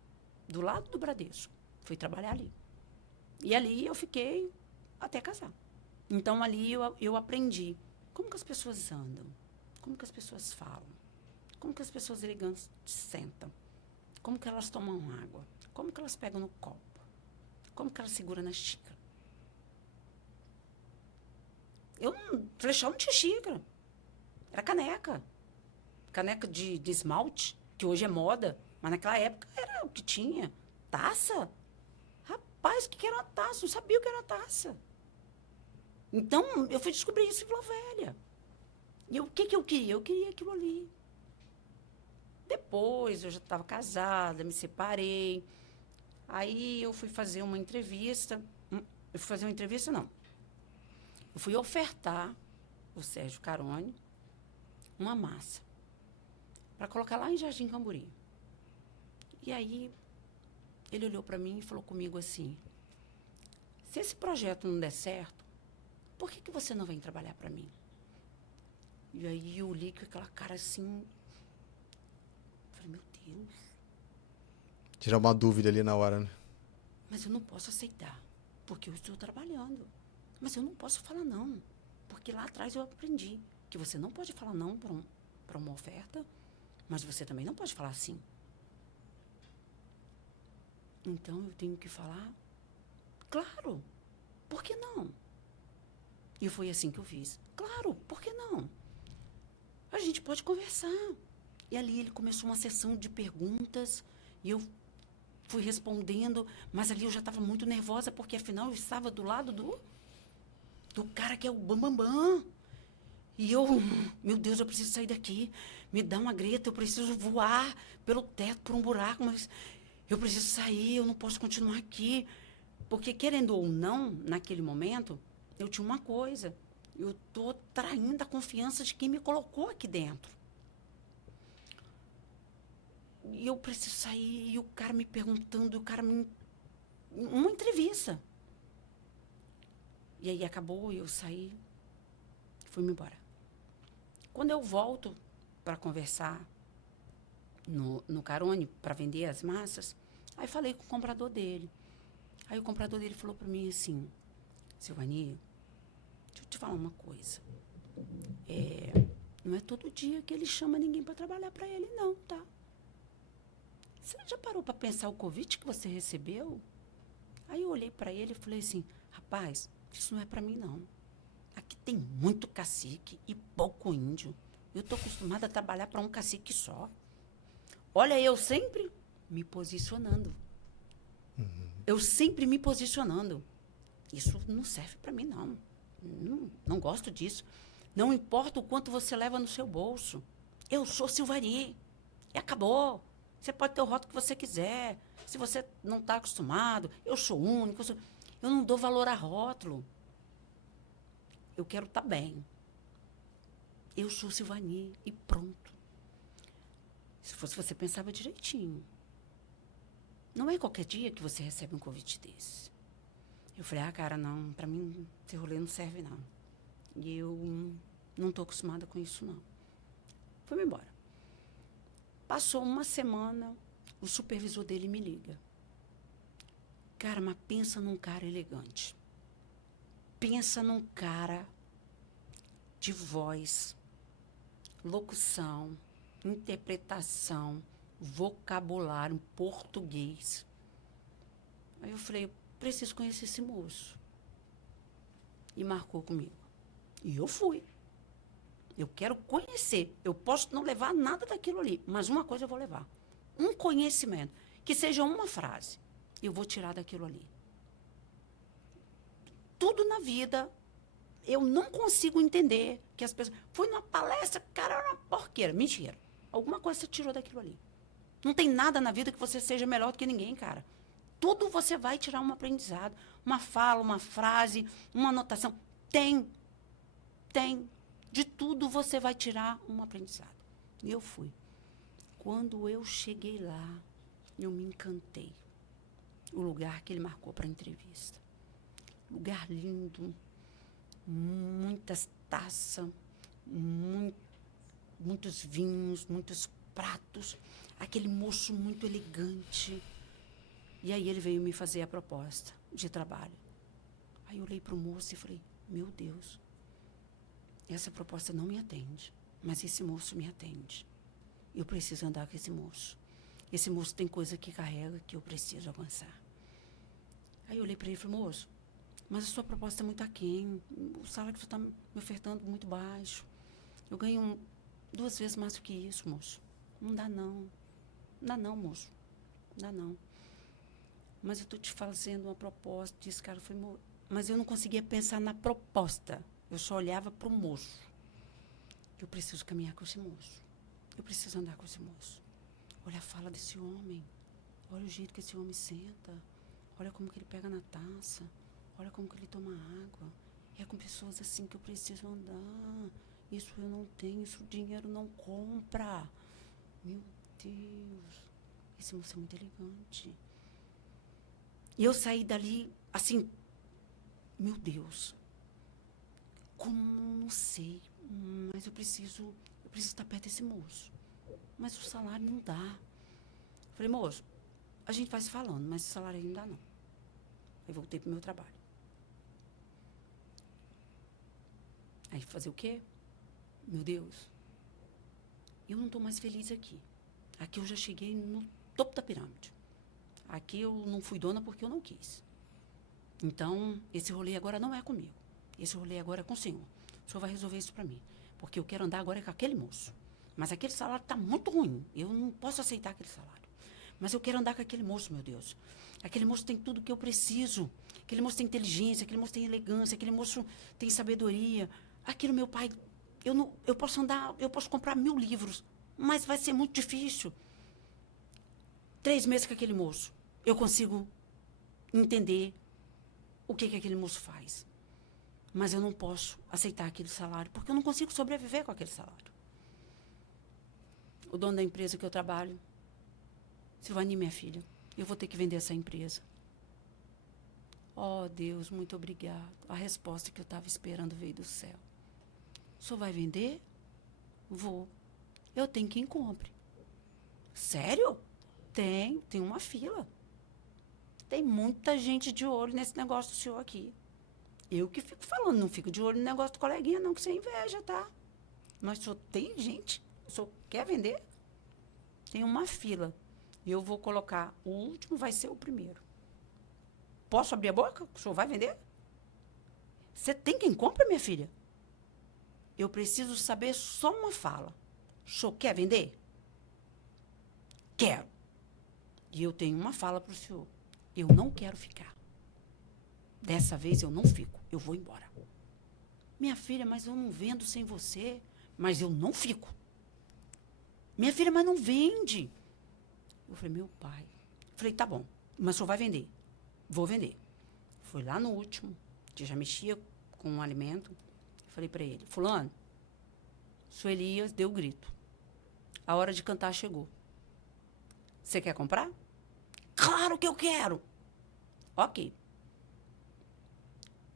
do lado do Bradesco. Fui trabalhar ali. E ali eu fiquei até casar. Então, ali eu aprendi como que as pessoas andam, como que as pessoas falam, como que as pessoas elegantes sentam, como que elas tomam água, como que elas pegam no copo, como que elas seguram na xícara. Flechal não tinha xícara. Era caneca. Caneca de esmalte, que hoje é moda, mas naquela época era o que tinha. Taça. Rapaz, o que era uma taça? Não sabia o que era uma taça. Então, eu fui descobrir isso em Vila Velha. E o que eu queria? Eu queria aquilo ali. Depois, eu já estava casada, me separei. Aí, eu fui fazer uma entrevista. Eu fui fazer uma entrevista, não. Eu fui ofertar o Sérgio Carone uma massa para colocar lá em Jardim Camburi. E aí, ele olhou para mim e falou comigo assim, se esse projeto não der certo, por que você não vem trabalhar para mim? E aí eu olhei com aquela cara assim, falei, meu Deus. Tirar uma dúvida ali na hora, né? Mas eu não posso aceitar, porque eu estou trabalhando. Mas eu não posso falar não, porque lá atrás eu aprendi que você não pode falar não para uma oferta, mas você também não pode falar sim. Então, eu tenho que falar, claro, por que não? E foi assim que eu fiz. Claro, por que não? A gente pode conversar. E ali ele começou uma sessão de perguntas e eu fui respondendo, mas ali eu já estava muito nervosa, porque afinal eu estava do lado do cara que é o bambambam. E eu, meu Deus, eu preciso sair daqui. Me dá uma greta, eu preciso voar pelo teto, por um buraco, mas eu preciso sair, eu não posso continuar aqui. Porque, querendo ou não, naquele momento, eu tinha uma coisa. Eu estou traindo a confiança de quem me colocou aqui dentro. E eu preciso sair, e o cara me perguntando, uma entrevista. E aí acabou, eu saí, fui-me embora. Quando eu volto para conversar no Carone, para vender as massas, aí falei com o comprador dele. Aí o comprador dele falou para mim assim, Silvani, te falar uma coisa. Não é todo dia que ele chama ninguém para trabalhar para ele, não, tá? Você já parou para pensar o convite que você recebeu? Aí eu olhei para ele e falei assim, rapaz, isso não é para mim, não. Aqui tem muito cacique e pouco índio. Eu estou acostumada a trabalhar para um cacique só. Olha, eu sempre me posicionando. Eu sempre me posicionando. Isso não serve para mim, não. Não gosto disso. Não importa o quanto você leva no seu bolso. Eu sou Silvari. E acabou. Você pode ter o rótulo que você quiser. Se você não está acostumado, eu sou único. Eu não dou valor a rótulo. Eu quero estar bem. Eu sou Silvani e pronto. Se fosse você, pensava direitinho. Não é qualquer dia que você recebe um convite desse. Eu falei, cara, não, para mim, esse rolê não serve, não. E eu não estou acostumada com isso, não. Fui-me embora. Passou uma semana, o supervisor dele me liga. Cara, mas pensa num cara elegante. Pensa num cara de voz, locução, interpretação, vocabulário, português. Aí eu falei, eu preciso conhecer esse moço. E marcou comigo. E eu fui. Eu quero conhecer. Eu posso não levar nada daquilo ali, mas uma coisa eu vou levar. Um conhecimento. Que seja uma frase. Eu vou tirar daquilo ali. Tudo na vida, eu não consigo entender que as pessoas... Fui numa palestra, cara, era uma porqueira. Mentira. Alguma coisa você tirou daquilo ali. Não tem nada na vida que você seja melhor do que ninguém, cara. Tudo você vai tirar um aprendizado. Uma fala, uma frase, uma anotação. Tem. De tudo você vai tirar um aprendizado. E eu fui. Quando eu cheguei lá, eu me encantei. O lugar que ele marcou para a entrevista. Lugar lindo. Muitas taças. Muitos vinhos, muitos pratos. Aquele moço muito elegante. E aí ele veio me fazer a proposta de trabalho. Aí eu olhei para o moço e falei, meu Deus, essa proposta não me atende, mas esse moço me atende. Eu preciso andar com esse moço. Esse moço tem coisa que carrega que eu preciso avançar. Aí eu olhei para ele e falei, moço, mas a sua proposta é muito aquém. O salário que você está me ofertando é muito baixo. Eu ganho 2 vezes mais do que isso, moço. Não dá, não. Não dá, não, moço. Não dá, não. Mas eu estou te fazendo uma proposta. Disse, cara, foi... Mas eu não conseguia pensar na proposta. Eu só olhava para o moço. Eu preciso caminhar com esse moço. Eu preciso andar com esse moço. Olha a fala desse homem. Olha o jeito que esse homem senta. Olha como que ele pega na taça. Olha como que ele toma água. É com pessoas assim que eu preciso andar. Isso eu não tenho, isso o dinheiro não compra. Meu Deus. Esse moço é muito elegante. E eu saí dali, assim, meu Deus. Como não sei, mas eu preciso estar perto desse moço. Mas o salário não dá. Falei, moço, a gente vai se falando, mas o salário aí não dá, não. Aí voltei pro meu trabalho. Aí fazer o quê? Meu Deus, eu não estou mais feliz aqui. Aqui eu já cheguei no topo da pirâmide. Aqui eu não fui dona porque eu não quis. Então, esse rolê agora não é comigo. Esse rolê agora é com o senhor. O senhor vai resolver isso para mim. Porque eu quero andar agora com aquele moço. Mas aquele salário está muito ruim. Eu não posso aceitar aquele salário. Mas eu quero andar com aquele moço, meu Deus. Aquele moço tem tudo que eu preciso. Aquele moço tem inteligência, aquele moço tem elegância, aquele moço tem sabedoria. Aquilo, meu pai, eu posso andar, eu posso comprar 1000 livros, mas vai ser muito difícil. 3 meses com aquele moço, eu consigo entender o que aquele moço faz. Mas eu não posso aceitar aquele salário, porque eu não consigo sobreviver com aquele salário. O dono da empresa que eu trabalho, Silvani, minha filha, eu vou ter que vender essa empresa. Oh, Deus, muito obrigado. A resposta que eu estava esperando veio do céu. O senhor vai vender? Vou. Eu tenho quem compre. Sério? Tem uma fila. Tem muita gente de olho nesse negócio do senhor aqui. Eu que fico falando, não fico de olho no negócio do coleguinha, não, que você inveja, tá? Mas só tem gente, só quer vender? Tem uma fila. E eu vou colocar, o último vai ser o primeiro. Posso abrir a boca? O senhor vai vender? Você tem quem compra, minha filha? Eu preciso saber só uma fala. O senhor quer vender? Quero. E eu tenho uma fala para o senhor. Eu não quero ficar. Dessa vez eu não fico. Eu vou embora. Minha filha, mas eu não vendo sem você. Mas eu não fico. Minha filha, mas não vende. Eu falei, meu pai. Falei, tá bom, mas o senhor vai vender. Vou vender. Fui lá no último, que já mexia com o alimento. Falei para ele, fulano, o senhor Elias deu o grito. A hora de cantar chegou. Você quer comprar? Claro que eu quero. Ok.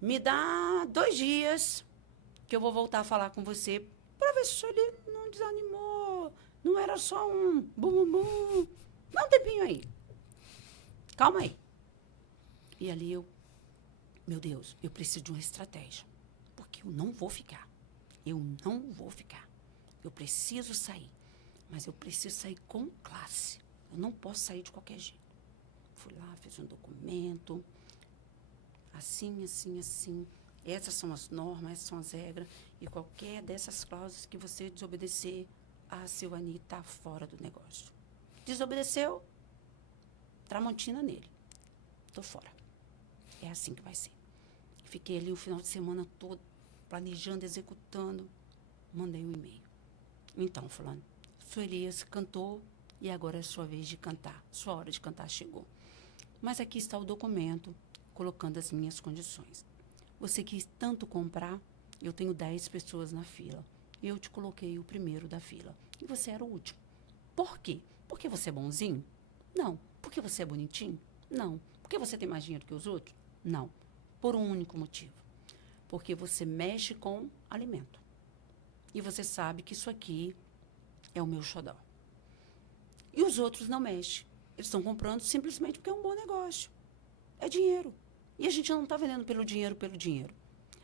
Me dá 2 dias que eu vou voltar a falar com você para ver se o senhor ele não desanimou. Não era só um bum, bum, bum. Dá um tempinho aí. Calma aí. E ali eu, meu Deus, eu preciso de uma estratégia. Porque eu não vou ficar. Eu não vou ficar. Eu preciso sair. Mas eu preciso sair com classe. Eu não posso sair de qualquer jeito. Fui lá, fiz um documento. Assim, assim, assim. Essas são as normas, essas são as regras. E qualquer dessas cláusulas que você desobedecer, a Silvani está fora do negócio. Desobedeceu, Tramontina nele. Estou fora. É assim que vai ser. Fiquei ali o final de semana todo, planejando, executando. Mandei um e-mail. Então, fulano, sua Elias cantou e agora é sua vez de cantar. Sua hora de cantar chegou. Mas aqui está o documento, colocando as minhas condições. Você quis tanto comprar, eu tenho 10 pessoas na fila. Eu te coloquei o primeiro da fila. E você era o último. Por quê? Porque você é bonzinho? Não. Porque você é bonitinho? Não. Porque você tem mais dinheiro que os outros? Não. Por um único motivo. Porque você mexe com alimento. E você sabe que isso aqui é o meu xodó. E os outros não mexem. Eles estão comprando simplesmente porque é um bom negócio. É dinheiro. E a gente não está vendendo pelo dinheiro, pelo dinheiro.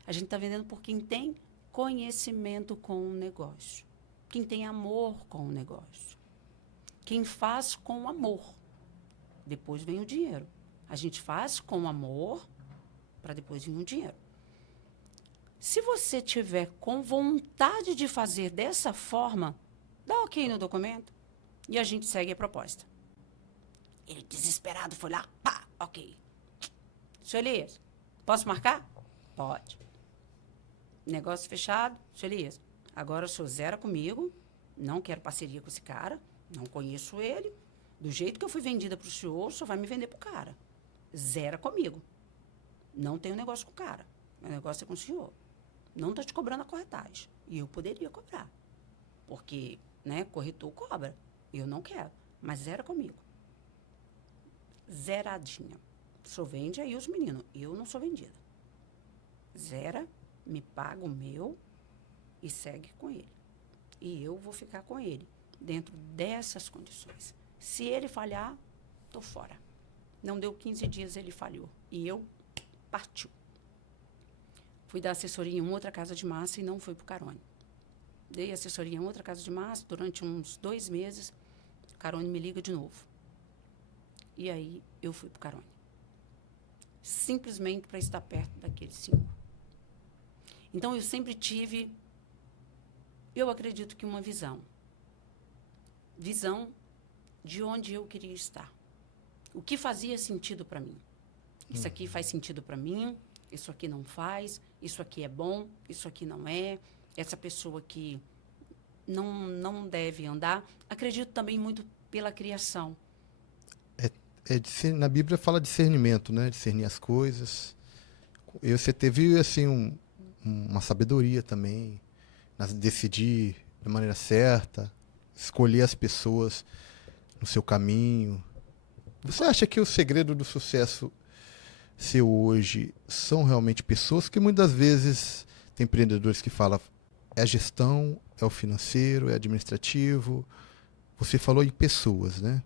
A gente está vendendo por quem tem conhecimento com o negócio. Quem tem amor com o negócio. Quem faz com amor. Depois vem o dinheiro. A gente faz com amor para depois vir o dinheiro. Se você tiver com vontade de fazer dessa forma, dá ok no documento e a gente segue a proposta. Ele, desesperado, foi lá, pá, ok. Senhor Elias, posso marcar? Pode. Negócio fechado. Senhor Elias, agora o senhor zera comigo, não quero parceria com esse cara, não conheço ele. Do jeito que eu fui vendida para o senhor vai me vender para o cara. Zera comigo. Não tenho negócio com o cara. Meu negócio é com o senhor. Não estou te cobrando a corretagem. E eu poderia cobrar. Porque, né, corretor cobra. Eu não quero. Mas zera comigo. Zeradinha. O senhor vende aí os meninos. Eu não sou vendida. Zera, me paga o meu e segue com ele. E eu vou ficar com ele dentro dessas condições. Se ele falhar, estou fora. Não deu 15 dias, ele falhou. E eu partiu. Fui dar assessoria em outra casa de massa e não fui para o Carone. Dei assessoria em outra casa de massa durante uns 2 meses. O Carone me liga de novo. E aí eu fui para o Carone. Simplesmente para estar perto daqueles 5. Então eu sempre tive, eu acredito que uma visão. Visão de onde eu queria estar. O que fazia sentido para mim. Isso aqui faz sentido para mim, isso aqui não faz, isso aqui é bom, isso aqui não é. Essa pessoa que não deve andar. Acredito também muito pela criação. Na Bíblia fala discernimento, né? Discernir as coisas. E você teve, assim, uma sabedoria também, decidir da maneira certa, escolher as pessoas no seu caminho. Você acha que o segredo do sucesso seu hoje são realmente pessoas? Que muitas vezes tem empreendedores que falam é a gestão, é o financeiro, é administrativo. Você falou em pessoas, né?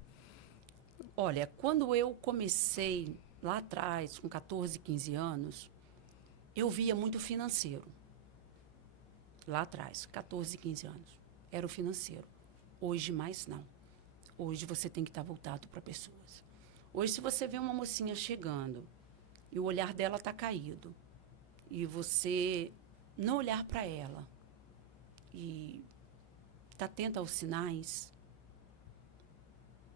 Olha, quando eu comecei lá atrás, com 14, 15 anos, Eu via muito financeiro. Lá atrás, 14, 15 anos. Era o financeiro. Hoje, mais não. Hoje, você tem que estar voltado para pessoas. Hoje, se você vê uma mocinha chegando e o olhar dela está caído, e você não olhar para ela e está atento aos sinais,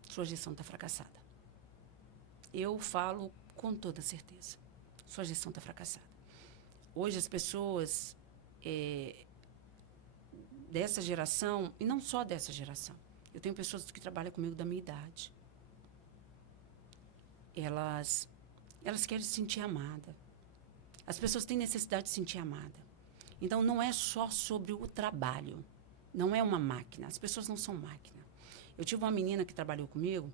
sua gestão está fracassada. Eu falo com toda certeza. Sua gestão está fracassada. Hoje, as pessoas dessa geração, e não só dessa geração, eu tenho pessoas que trabalham comigo da minha idade. Elas querem se sentir amada. As pessoas têm necessidade de se sentir amada. Então, não é só sobre o trabalho. Não é uma máquina. As pessoas não são máquina. Eu tive uma menina que trabalhou comigo,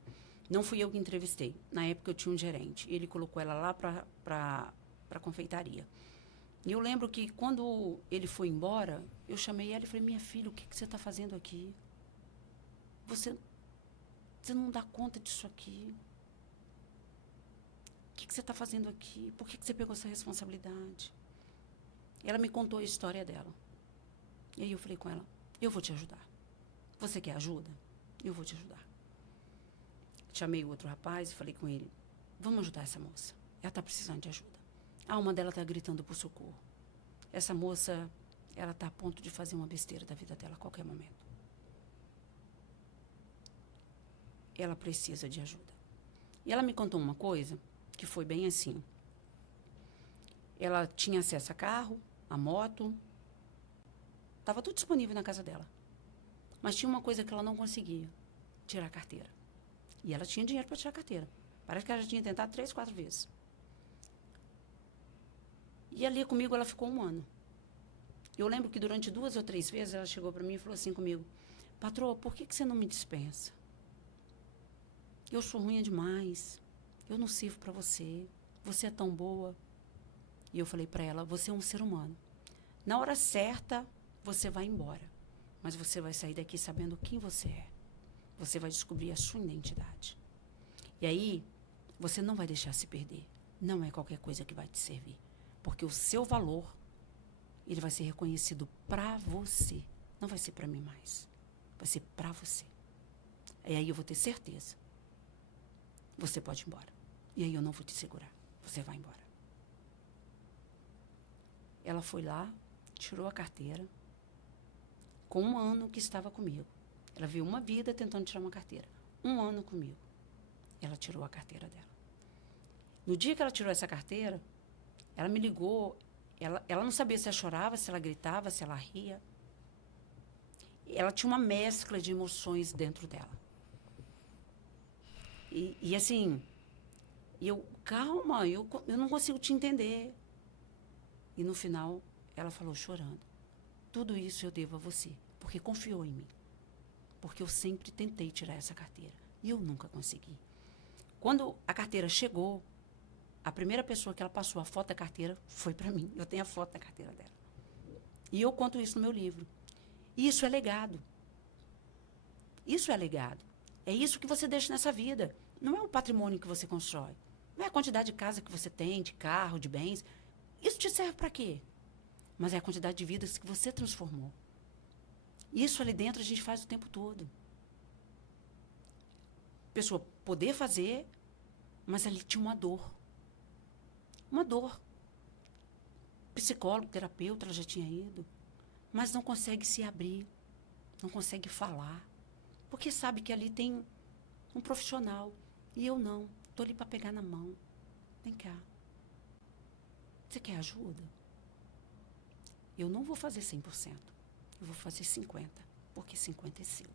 não fui eu que entrevistei. Na época, eu tinha um gerente. Ele colocou ela lá para a confeitaria. E eu lembro que, quando ele foi embora, eu chamei ela e falei, minha filha, o que você está fazendo aqui? Você não dá conta disso aqui. O que você está fazendo aqui? Por que você pegou essa responsabilidade? Ela me contou a história dela. E aí eu falei com ela, eu vou te ajudar. Você quer ajuda? Eu vou te ajudar. Chamei o outro rapaz e falei com ele, vamos ajudar essa moça. Ela está precisando de ajuda. A alma dela está gritando por socorro. Essa moça, ela está a ponto de fazer uma besteira da vida dela a qualquer momento. Ela precisa de ajuda. E ela me contou uma coisa que foi bem assim. Ela tinha acesso a carro, a moto. Estava tudo disponível na casa dela. Mas tinha uma coisa que ela não conseguia. Tirar a carteira. E ela tinha dinheiro para tirar a carteira. Parece que ela já tinha tentado 3, 4 vezes. E ali comigo ela ficou 1 ano. Eu lembro que durante 2 ou 3 vezes ela chegou para mim e falou assim comigo, patroa, por que você não me dispensa? Eu sou ruim demais. Eu não sirvo para você. Você é tão boa. E eu falei para ela, você é um ser humano. Na hora certa, você vai embora. Mas você vai sair daqui sabendo quem você é. Você vai descobrir a sua identidade. E aí, você não vai deixar se perder. Não é qualquer coisa que vai te servir. Porque o seu valor, ele vai ser reconhecido para você. Não vai ser para mim mais. Vai ser para você. E aí eu vou ter certeza. Você pode ir embora. E aí eu não vou te segurar. Você vai embora. Ela foi lá, tirou a carteira, com 1 ano que estava comigo. Ela viu uma vida tentando tirar uma carteira. 1 ano comigo. Ela tirou a carteira dela. No dia que ela tirou essa carteira, ela me ligou. Ela não sabia se ela chorava, se ela gritava, se ela ria. Ela tinha uma mescla de emoções dentro dela. E assim, calma, eu não consigo te entender. E no final, ela falou chorando, tudo isso eu devo a você, porque confiou em mim. Porque eu sempre tentei tirar essa carteira. E eu nunca consegui. Quando a carteira chegou, a primeira pessoa que ela passou a foto da carteira foi para mim. Eu tenho a foto da carteira dela. E eu conto isso no meu livro. E isso é legado. Isso é legado. É isso que você deixa nessa vida. Não é o patrimônio que você constrói. Não é a quantidade de casa que você tem, de carro, de bens. Isso te serve para quê? Mas é a quantidade de vidas que você transformou. Isso ali dentro a gente faz o tempo todo. Pessoa poder fazer, mas ali tinha uma dor. Uma dor. Psicólogo, terapeuta, ela já tinha ido. Mas não consegue se abrir. Não consegue falar. Porque sabe que ali tem um profissional. E eu não. Estou ali para pegar na mão. Vem cá. Você quer ajuda? Eu não vou fazer 100%. Eu vou fazer 50%. Porque 50% é seu.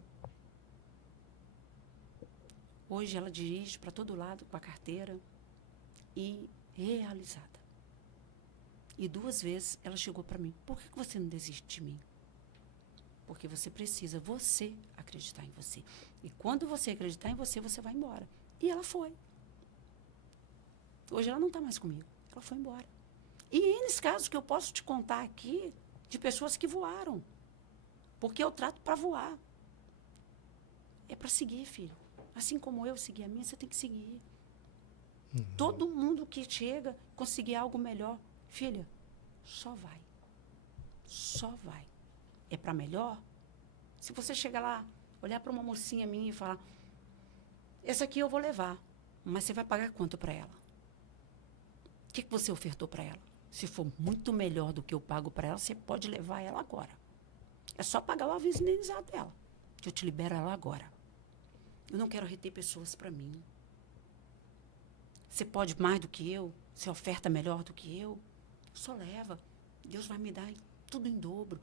Hoje ela dirige para todo lado com a carteira. E realizada. E 2 vezes ela chegou para mim. Por que você não desiste de mim? Porque você precisa, você, acreditar em você. E quando você acreditar em você, você vai embora. E ela foi. Hoje ela não está mais comigo. Ela foi embora. E nesse caso que eu posso te contar aqui, de pessoas que voaram. Porque eu trato para voar. É para seguir, filho. Assim como eu segui a minha, você tem que seguir. Todo mundo que chega, conseguir algo melhor. Filha, Só vai. Só vai. É para melhor? Se você chegar lá, olhar para uma mocinha minha e falar, essa aqui eu vou levar, mas você vai pagar quanto para ela? O que você ofertou para ela? Se for muito melhor do que eu pago para ela, você pode levar ela agora. É só pagar o aviso indenizado dela, que eu te libero ela agora. Eu não quero reter pessoas para mim. Você pode mais do que eu? Você oferta melhor do que eu? Só leva. Deus vai me dar tudo em dobro.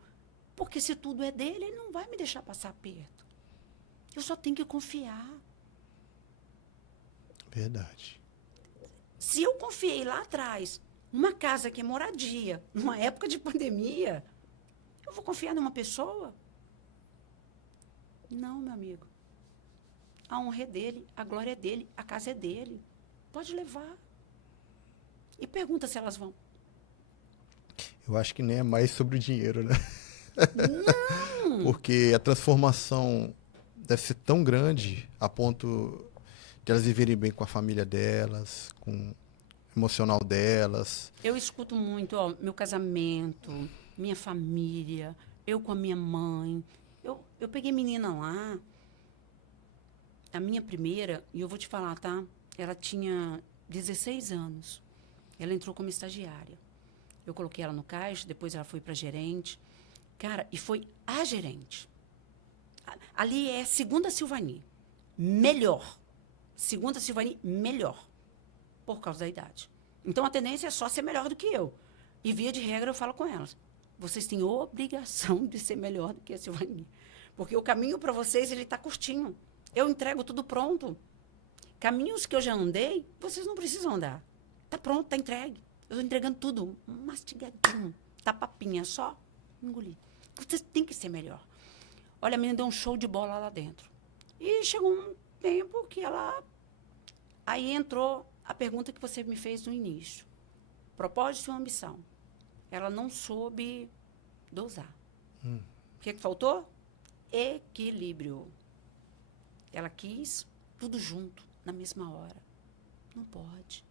Porque se tudo é dele, ele não vai me deixar passar aperto. Eu só tenho que confiar. Verdade. Se eu confiei lá atrás, numa casa que é moradia, numa época de pandemia, eu vou confiar numa pessoa? Não, meu amigo. A honra é dele, a glória é dele, a casa é dele. Pode levar. E pergunta se elas vão. Eu acho que nem é mais sobre o dinheiro, né? Não! Porque a transformação deve ser tão grande a ponto de elas viverem bem com a família delas, com o emocional delas. Eu escuto muito, ó, meu casamento, minha família, eu com a minha mãe. Eu peguei menina lá, a minha primeira, e eu vou te falar, tá? Ela tinha 16 anos. Ela entrou como estagiária. Eu coloquei ela no caixa, depois ela foi para gerente. Cara, e foi a gerente. Ali é segunda Silvani. Melhor. Segunda Silvani, melhor. Por causa da idade. Então, a tendência é só ser melhor do que eu. E, via de regra, eu falo com elas. Vocês têm obrigação de ser melhor do que a Silvani. Porque o caminho para vocês, ele está curtinho. Eu entrego tudo pronto. Caminhos que eu já andei, vocês não precisam andar. Está pronto, está entregue. Eu estou entregando tudo mastigadinho. Tá papinha, só engolir. Vocês têm que ser melhor. Olha, a menina deu um show de bola lá dentro. E chegou um tempo que ela... Aí entrou a pergunta que você me fez no início. Propósito e ambição. Ela não soube dosar. O que faltou? Equilíbrio. Ela quis tudo junto, na mesma hora. Não pode.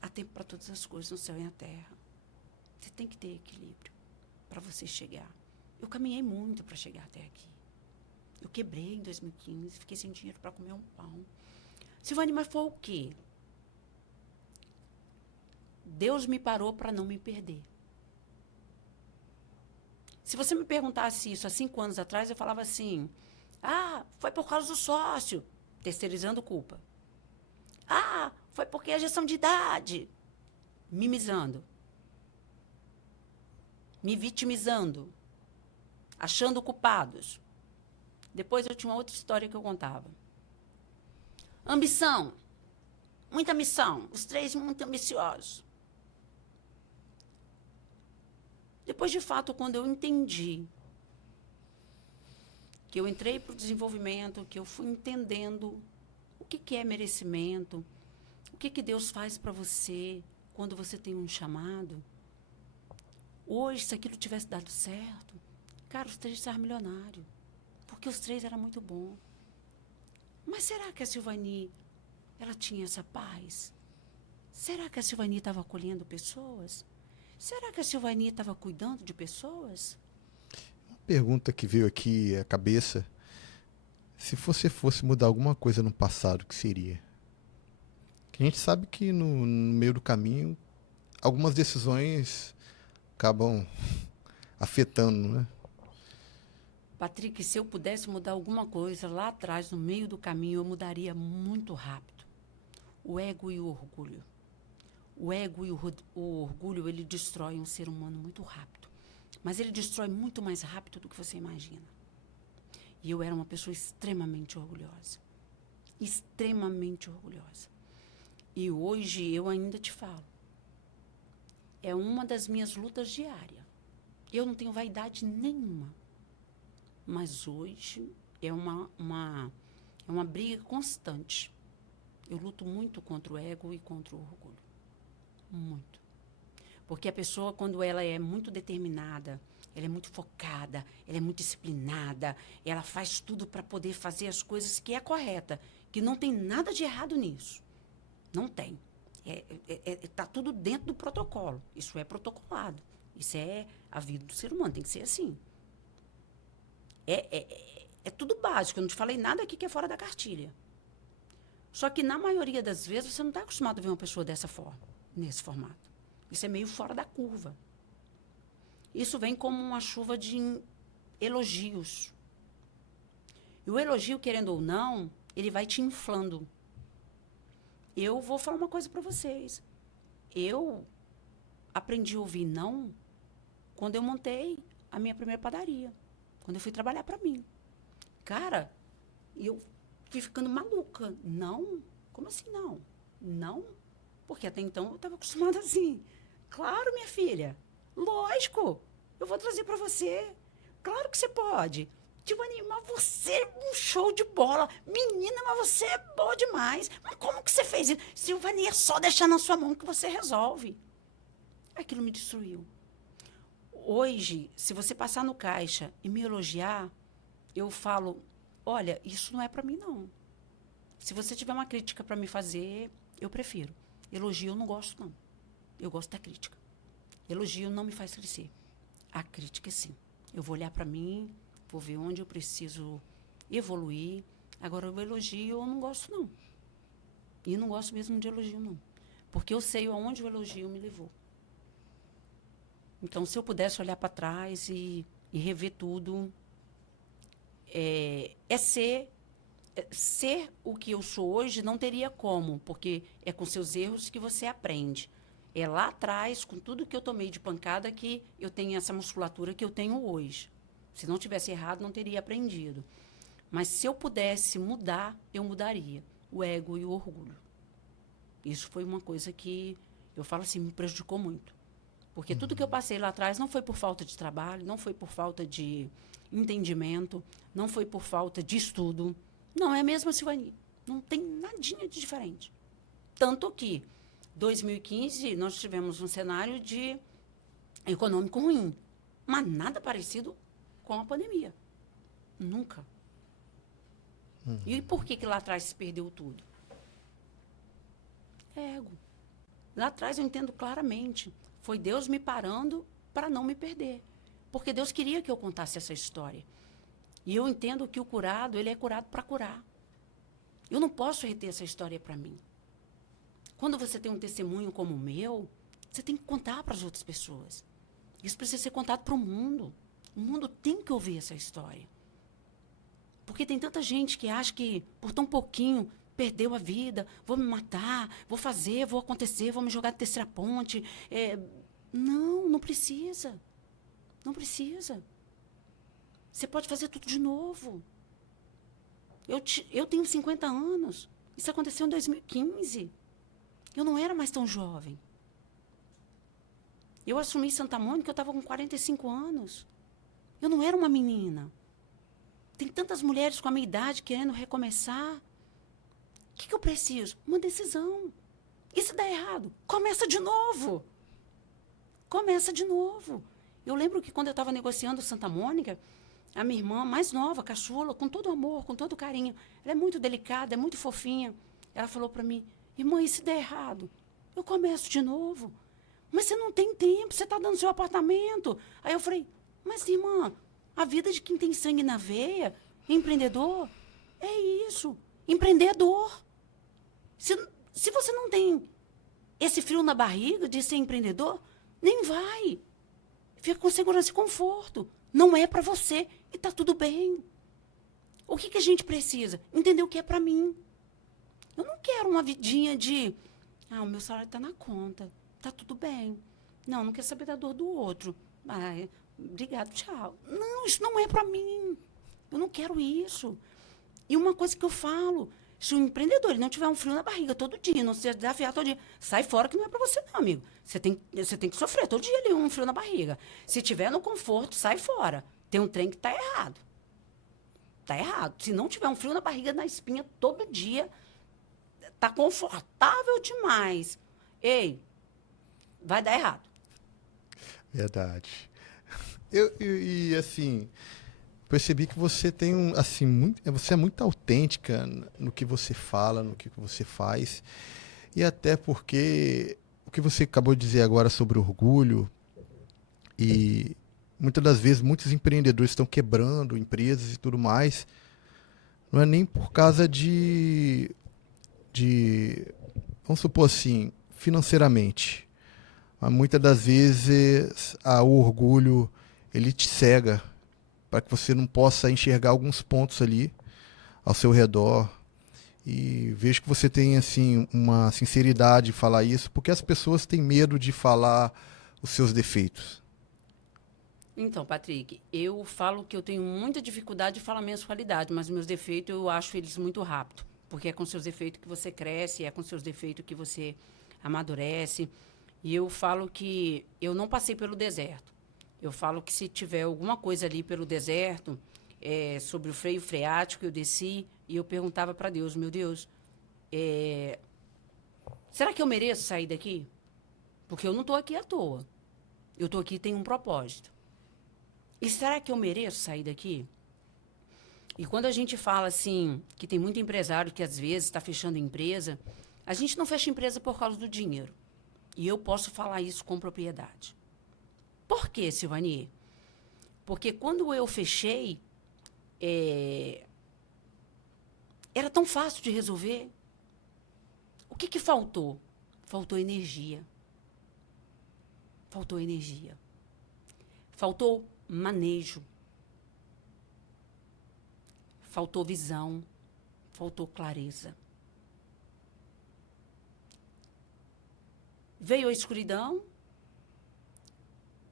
Há tempo para todas as coisas no céu e na terra. Você tem que ter equilíbrio para você chegar. Eu caminhei muito para chegar até aqui. Eu quebrei em 2015, fiquei sem dinheiro para comer um pão. Silvani, mas foi o quê? Deus me parou para não me perder. Se você me perguntasse isso há 5 anos atrás, eu falava assim, foi por causa do sócio, terceirizando culpa. Foi porque a gestão de idade, mimizando, me vitimizando, achando culpados. Depois eu tinha uma outra história que eu contava. Ambição, muita missão, os 3 muito ambiciosos. Depois, de fato, quando eu entendi que eu entrei para o desenvolvimento, que eu fui entendendo o que é merecimento, o que Deus faz para você quando você tem um chamado. Hoje, se aquilo tivesse dado certo, cara, os 3 estavam milionários, porque os 3 eram muito bons. Mas será que a Silvani, ela tinha essa paz? Será que a Silvani estava acolhendo pessoas? Será que a Silvani estava cuidando de pessoas? Uma pergunta que veio aqui à cabeça. Se você fosse mudar alguma coisa no passado, o que seria? Que a gente sabe que no meio do caminho, algumas decisões acabam afetando, né? Patrick, se eu pudesse mudar alguma coisa lá atrás, no meio do caminho, eu mudaria muito rápido. O ego e o orgulho. O ego e o orgulho, ele destrói um ser humano muito rápido. Mas ele destrói muito mais rápido do que você imagina. E eu era uma pessoa extremamente orgulhosa. Extremamente orgulhosa. E hoje eu ainda te falo. É uma das minhas lutas diárias. Eu não tenho vaidade nenhuma. Mas hoje é uma briga constante. Eu luto muito contra o ego e contra o orgulho. Muito. Porque a pessoa, quando ela é muito determinada, ela é muito focada, ela é muito disciplinada, ela faz tudo para poder fazer as coisas que é correta, que não tem nada de errado nisso. Não tem. Tá tudo dentro do protocolo. Isso é protocolado. Isso é a vida do ser humano, tem que ser assim. É tudo básico. Eu não te falei nada aqui que é fora da cartilha. Só que, na maioria das vezes, você não está acostumado a ver uma pessoa dessa forma, nesse formato. Isso é meio fora da curva. Isso vem como uma chuva de elogios. E o elogio, querendo ou não, ele vai te inflando. Eu vou falar uma coisa para vocês. Eu aprendi a ouvir não quando eu montei a minha primeira padaria. Quando eu fui trabalhar para mim. Cara, eu fui ficando maluca. Não? Como assim não? Não? Porque até então eu estava acostumada assim. Claro, minha filha. Lógico. Eu vou trazer para você. Claro que você pode. Tivani, mas você é um show de bola. Menina, mas você é boa demais. Mas como que você fez isso? Silvani, é só deixar na sua mão que você resolve. Aquilo me destruiu. Hoje, se você passar no caixa e me elogiar, eu falo, olha, isso não é para mim, não. Se você tiver uma crítica para me fazer, eu prefiro. Elogio eu não gosto, não. Eu gosto da crítica. Elogio não me faz crescer. A crítica, sim. Eu vou olhar para mim, vou ver onde eu preciso evoluir. Agora, o elogio eu não gosto, não. E não gosto mesmo de elogio, não. Porque eu sei aonde o elogio me levou. Então, se eu pudesse olhar para trás e rever tudo, ser o que eu sou hoje não teria como, porque é com seus erros que você aprende. É lá atrás, com tudo que eu tomei de pancada, que eu tenho essa musculatura que eu tenho hoje. Se não tivesse errado, não teria aprendido. Mas se eu pudesse mudar, eu mudaria. O ego e o orgulho. Isso foi uma coisa que, eu falo assim, me prejudicou muito. Porque tudo que eu passei lá atrás não foi por falta de trabalho, não foi por falta de entendimento, não foi por falta de estudo. Não, é a mesma Silvani. Não tem nadinha de diferente. Tanto que, 2015, nós tivemos um cenário de econômico ruim. Mas nada parecido com a pandemia. Nunca. E por que lá atrás se perdeu tudo? Ego. Lá atrás eu entendo claramente. Foi Deus me parando para não me perder. Porque Deus queria que eu contasse essa história. E eu entendo que o curado, ele é curado para curar. Eu não posso reter essa história para mim. Quando você tem um testemunho como o meu, você tem que contar para as outras pessoas. Isso precisa ser contado para o mundo. O mundo tem que ouvir essa história. Porque tem tanta gente que acha que, por tão pouquinho, perdeu a vida, vou me matar, vou fazer, vou acontecer, vou me jogar de terceira ponte. Não, não precisa. Não precisa. Você pode fazer tudo de novo. Eu tenho 50 anos. Isso aconteceu em 2015. Eu não era mais tão jovem. Eu assumi Santa Mônica, eu estava com 45 anos. Eu não era uma menina. Tem tantas mulheres com a minha idade querendo recomeçar. O que eu preciso? Uma decisão. E se der errado? Começa de novo. Começa de novo. Eu lembro que quando eu estava negociando Santa Mônica, a minha irmã mais nova, caçula, com todo amor, com todo carinho, ela é muito delicada, é muito fofinha. Ela falou para mim, irmã, e se der errado? Eu começo de novo. Mas você não tem tempo, você está dando seu apartamento. Aí eu falei, mas irmã, a vida de quem tem sangue na veia, empreendedor, é isso. Empreendedor. Se você não tem esse frio na barriga de ser empreendedor, nem vai. Fica com segurança e conforto. Não é para você e está tudo bem. O que a gente precisa? Entender o que é para mim. Eu não quero uma vidinha de, o meu salário está na conta, está tudo bem. Não quero saber da dor do outro. Obrigado, tchau. Não, isso não é para mim. Eu não quero isso. E uma coisa que eu falo, se o empreendedor ele não tiver um frio na barriga todo dia, não se desafiar todo dia, sai fora que não é para você não, amigo. Você tem que sofrer todo dia ali um frio na barriga. Se tiver no conforto, sai fora. Tem um trem que está errado. Está errado. Se não tiver um frio na barriga, na espinha, todo dia, está confortável demais. Ei, vai dar errado. Verdade. E assim, percebi que você tem você é muito autêntica no que você fala, no que você faz. E até porque o que você acabou de dizer agora sobre orgulho, e muitas das vezes muitos empreendedores estão quebrando empresas e tudo mais, não é nem por causa de vamos supor assim, financeiramente. Mas muitas das vezes o orgulho ele te cega para que você não possa enxergar alguns pontos ali ao seu redor. E vejo que você tem assim uma sinceridade de falar isso, porque as pessoas têm medo de falar os seus defeitos. Então, Patrick, eu falo que eu tenho muita dificuldade de falar minhas qualidades, mas meus defeitos eu acho eles muito rápido. Porque é com seus defeitos que você cresce, é com seus defeitos que você amadurece. E eu falo que eu não passei pelo deserto. Eu falo que se tiver alguma coisa ali pelo deserto, sobre o freio freático, eu desci e eu perguntava para Deus, meu Deus, será que eu mereço sair daqui? Porque eu não estou aqui à toa. Eu estou aqui, tem um propósito. E será que eu mereço sair daqui? E quando a gente fala assim, que tem muito empresário que às vezes está fechando empresa, a gente não fecha empresa por causa do dinheiro. E eu posso falar isso com propriedade. Por quê, Silvani? Porque quando eu fechei, era tão fácil de resolver. O que faltou? Faltou energia. Faltou energia. Faltou manejo. Faltou visão. Faltou clareza. Veio a escuridão,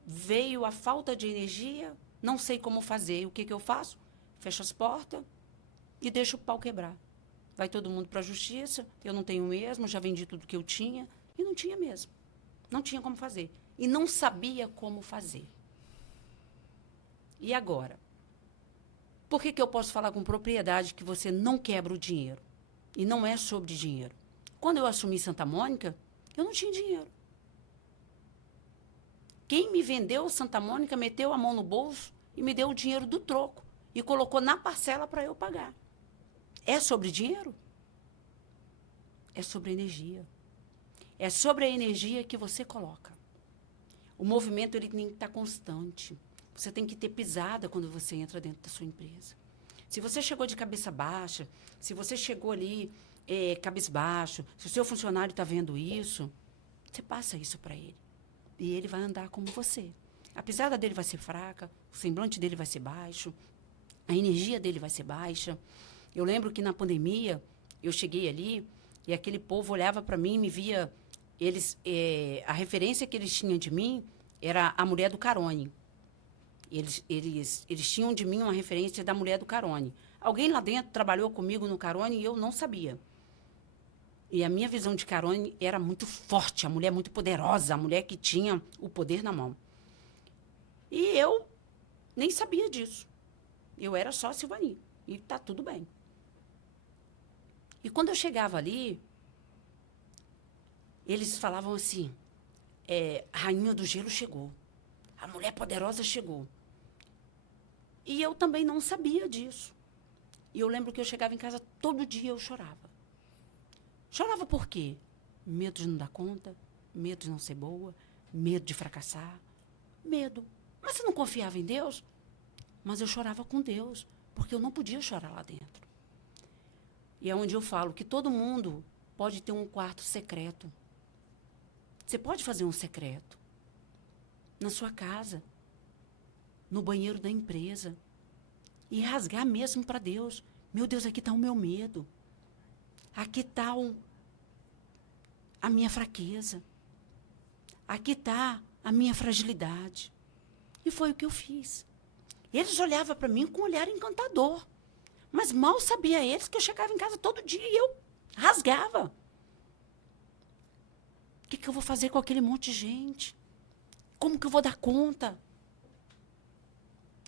veio a falta de energia, não sei como fazer. O que eu faço? Fecho as portas e deixo o pau quebrar. Vai todo mundo para a justiça, eu não tenho mesmo, já vendi tudo que eu tinha, e não tinha mesmo. Não tinha como fazer. E não sabia como fazer. E agora? Por que eu posso falar com propriedade que você não quebra o dinheiro? E não é sobre dinheiro. Quando eu assumi Santa Mônica, eu não tinha dinheiro. Quem me vendeu Santa Mônica meteu a mão no bolso e me deu o dinheiro do troco e colocou na parcela para eu pagar. É sobre dinheiro? É sobre energia. É sobre a energia que você coloca. O movimento ele tem que estar constante. Você tem que ter pisada quando você entra dentro da sua empresa. Se você chegou de cabeça baixa, se você chegou ali cabisbaixo, se o seu funcionário está vendo isso, você passa isso para ele. E ele vai andar como você. A pisada dele vai ser fraca, o semblante dele vai ser baixo, a energia dele vai ser baixa. Eu lembro que na pandemia, eu cheguei ali e aquele povo olhava para mim e me via. A referência que eles tinham de mim era a mulher do Carone. Eles tinham de mim uma referência da mulher do Carone. Alguém lá dentro trabalhou comigo no Carone e eu não sabia. E a minha visão de Carone era muito forte, a mulher muito poderosa, a mulher que tinha o poder na mão. E eu nem sabia disso. Eu era só Silvani. E tá tudo bem. E quando eu chegava ali, eles falavam assim, a rainha do gelo chegou. A mulher poderosa chegou. E eu também não sabia disso. E eu lembro que eu chegava em casa, todo dia eu chorava. Chorava por quê? Medo de não dar conta, medo de não ser boa, medo de fracassar, medo. Mas você não confiava em Deus? Mas eu chorava com Deus, porque eu não podia chorar lá dentro. E é onde eu falo que todo mundo pode ter um quarto secreto. Você pode fazer um secreto na sua casa, no banheiro da empresa, e rasgar mesmo para Deus. Meu Deus, aqui está o meu medo. Aqui está a minha fraqueza. Aqui está a minha fragilidade. E foi o que eu fiz. Eles olhavam para mim com um olhar encantador. Mas mal sabia eles que eu chegava em casa todo dia e eu rasgava. O que eu vou fazer com aquele monte de gente? Como que eu vou dar conta?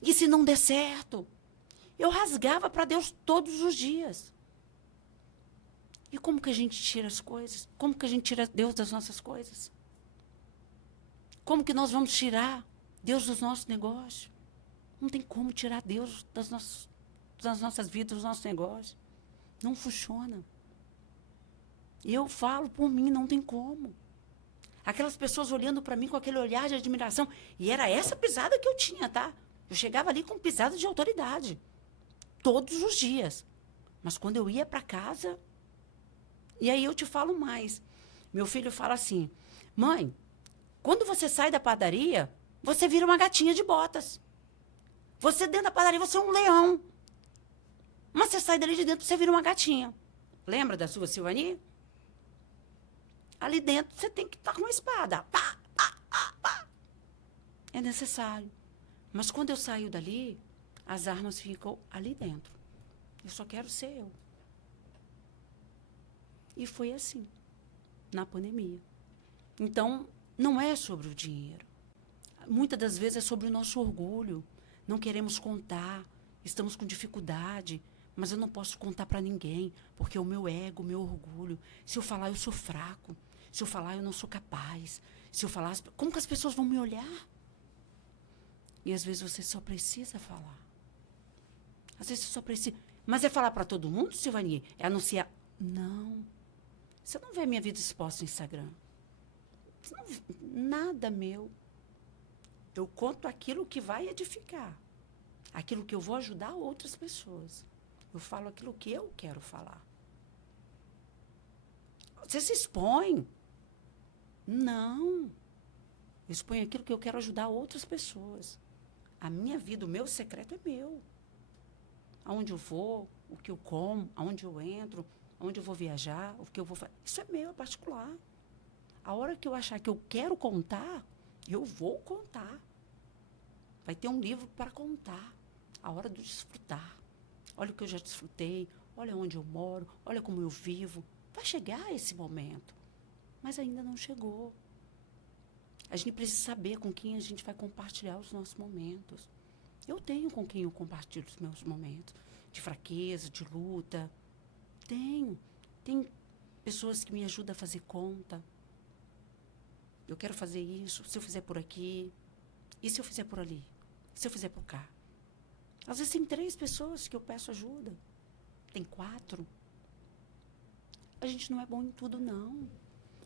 E se não der certo? Eu rasgava para Deus todos os dias. E como que a gente tira as coisas? Como que a gente tira Deus das nossas coisas? Como que nós vamos tirar Deus dos nossos negócios? Não tem como tirar Deus das nossas vidas, dos nossos negócios. Não funciona. E eu falo, por mim, não tem como. Aquelas pessoas olhando para mim com aquele olhar de admiração. E era essa pisada que eu tinha, tá? Eu chegava ali com pisada de autoridade. Todos os dias. Mas quando eu ia para casa... E aí eu te falo mais. Meu filho fala assim, mãe, quando você sai da padaria, você vira uma gatinha de botas. Você dentro da padaria, você é um leão. Mas você sai dali de dentro, você vira uma gatinha. Lembra da sua Silvani? Ali dentro, você tem que estar com uma espada. Pá, pá, pá, pá. É necessário. Mas quando eu saio dali, as armas ficam ali dentro. Eu só quero ser eu. E foi assim, na pandemia. Então, não é sobre o dinheiro. Muitas das vezes é sobre o nosso orgulho. Não queremos contar, estamos com dificuldade, mas eu não posso contar para ninguém, porque o meu ego, o meu orgulho. Se eu falar, eu sou fraco. Se eu falar, eu não sou capaz. Se eu falar, como que as pessoas vão me olhar? E às vezes você só precisa falar. Às vezes você só precisa. Mas é falar para todo mundo, Silvani? É anunciar? Não. Você não vê minha vida exposta no Instagram. Você não vê nada meu. Eu conto aquilo que vai edificar. Aquilo que eu vou ajudar outras pessoas. Eu falo aquilo que eu quero falar. Você se expõe? Não. Eu exponho aquilo que eu quero ajudar outras pessoas. A minha vida, o meu secreto é meu. Aonde eu vou, o que eu como, aonde eu entro, aonde eu vou viajar, o que eu vou fazer. Isso é meu, é particular. A hora que eu achar que eu quero contar, eu vou contar. Vai ter um livro para contar. A hora do desfrutar. Olha o que eu já desfrutei, olha onde eu moro, olha como eu vivo. Vai chegar esse momento. Mas ainda não chegou. A gente precisa saber com quem a gente vai compartilhar os nossos momentos. Eu tenho com quem eu compartilho os meus momentos. De fraqueza, de luta. Tenho. Tem pessoas que me ajudam a fazer conta. Eu quero fazer isso, se eu fizer por aqui. E se eu fizer por ali? Se eu fizer por cá? Às vezes tem 3 pessoas que eu peço ajuda. Tem 4. A gente não é bom em tudo, não.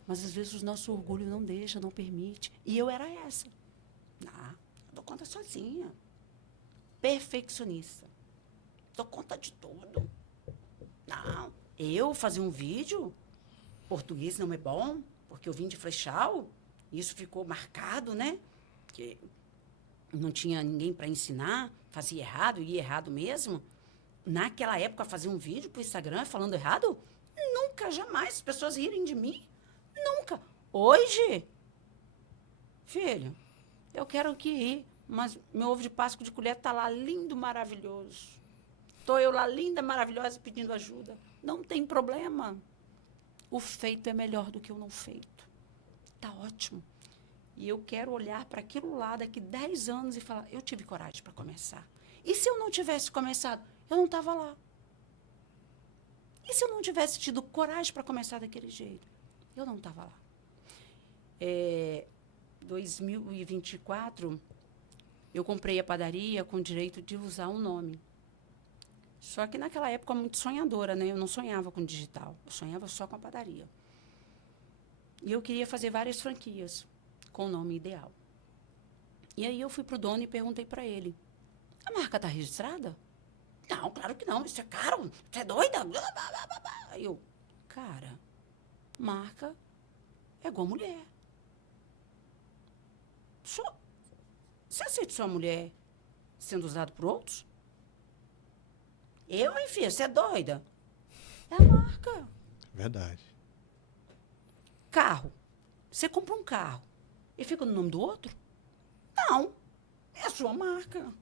Mas às vezes o nosso orgulho não deixa, não permite. E eu era essa. Não, eu dou conta sozinha. Perfeccionista. Dou conta de tudo. Não, eu fazer um vídeo, português não é bom, porque eu vim de Flechal, isso ficou marcado, né? Que não tinha ninguém para ensinar, fazia errado, ia errado mesmo. Naquela época, fazer um vídeo pro Instagram falando errado, nunca, jamais, as pessoas rirem de mim. Nunca. Hoje, filho, eu quero que rir, mas meu ovo de Páscoa de colher tá lá lindo, maravilhoso. Tô eu lá linda, maravilhosa, pedindo ajuda. Não tem problema. O feito é melhor do que o não feito. Tá ótimo. E eu quero olhar para aquilo lá daqui 10 anos e falar, eu tive coragem para começar. E se eu não tivesse começado, eu não estava lá. E se eu não tivesse tido coragem para começar daquele jeito, eu não estava lá. 2024, eu comprei a padaria com direito de usar um nome. Só que naquela época muito sonhadora, né? Eu não sonhava com digital, eu sonhava só com a padaria. E eu queria fazer várias franquias com o nome ideal. E aí eu fui pro dono e perguntei para ele, a marca está registrada? Não, claro que não, isso é caro, você é doida? Aí eu, cara, marca é igual mulher. Você aceita sua mulher sendo usada por outros? Eu, hein, filha, você é doida? É a marca. Verdade. Carro. Você compra um carro e fica no nome do outro? Não. É a sua marca.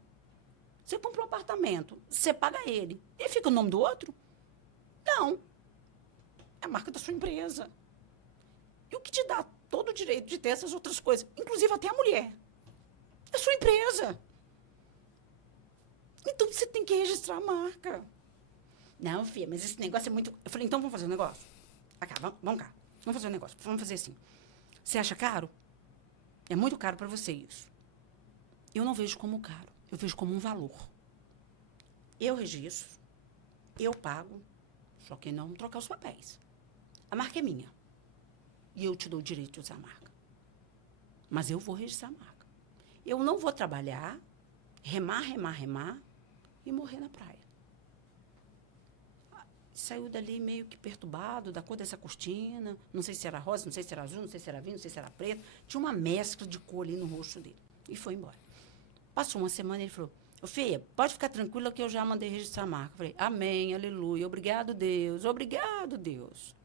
Você compra um apartamento, você paga ele e fica no nome do outro? Não. É a marca da sua empresa. E o que te dá todo o direito de ter essas outras coisas, inclusive até a mulher? É a sua empresa. Então você tem que registrar a marca. Não, filha, mas esse negócio é muito... Eu falei, então vamos fazer um negócio? Cá, vamos cá. Vamos fazer um negócio. Vamos fazer assim. Você acha caro? É muito caro para você isso. Eu não vejo como caro. Eu vejo como um valor. Eu registro. Eu pago. Só que não trocar os papéis. A marca é minha. E eu te dou o direito de usar a marca. Mas eu vou registrar a marca. Eu não vou trabalhar, remar e morrer na praia. Saiu dali meio que perturbado, da cor dessa cortina. Não sei se era rosa, não sei se era azul, não sei se era vinho, não sei se era preto. Tinha uma mescla de cor ali no rosto dele. E foi embora. Passou uma semana e ele falou, ô filha, pode ficar tranquila que eu já mandei registrar a marca. Eu falei, amém, aleluia, obrigado, Deus, obrigado, Deus.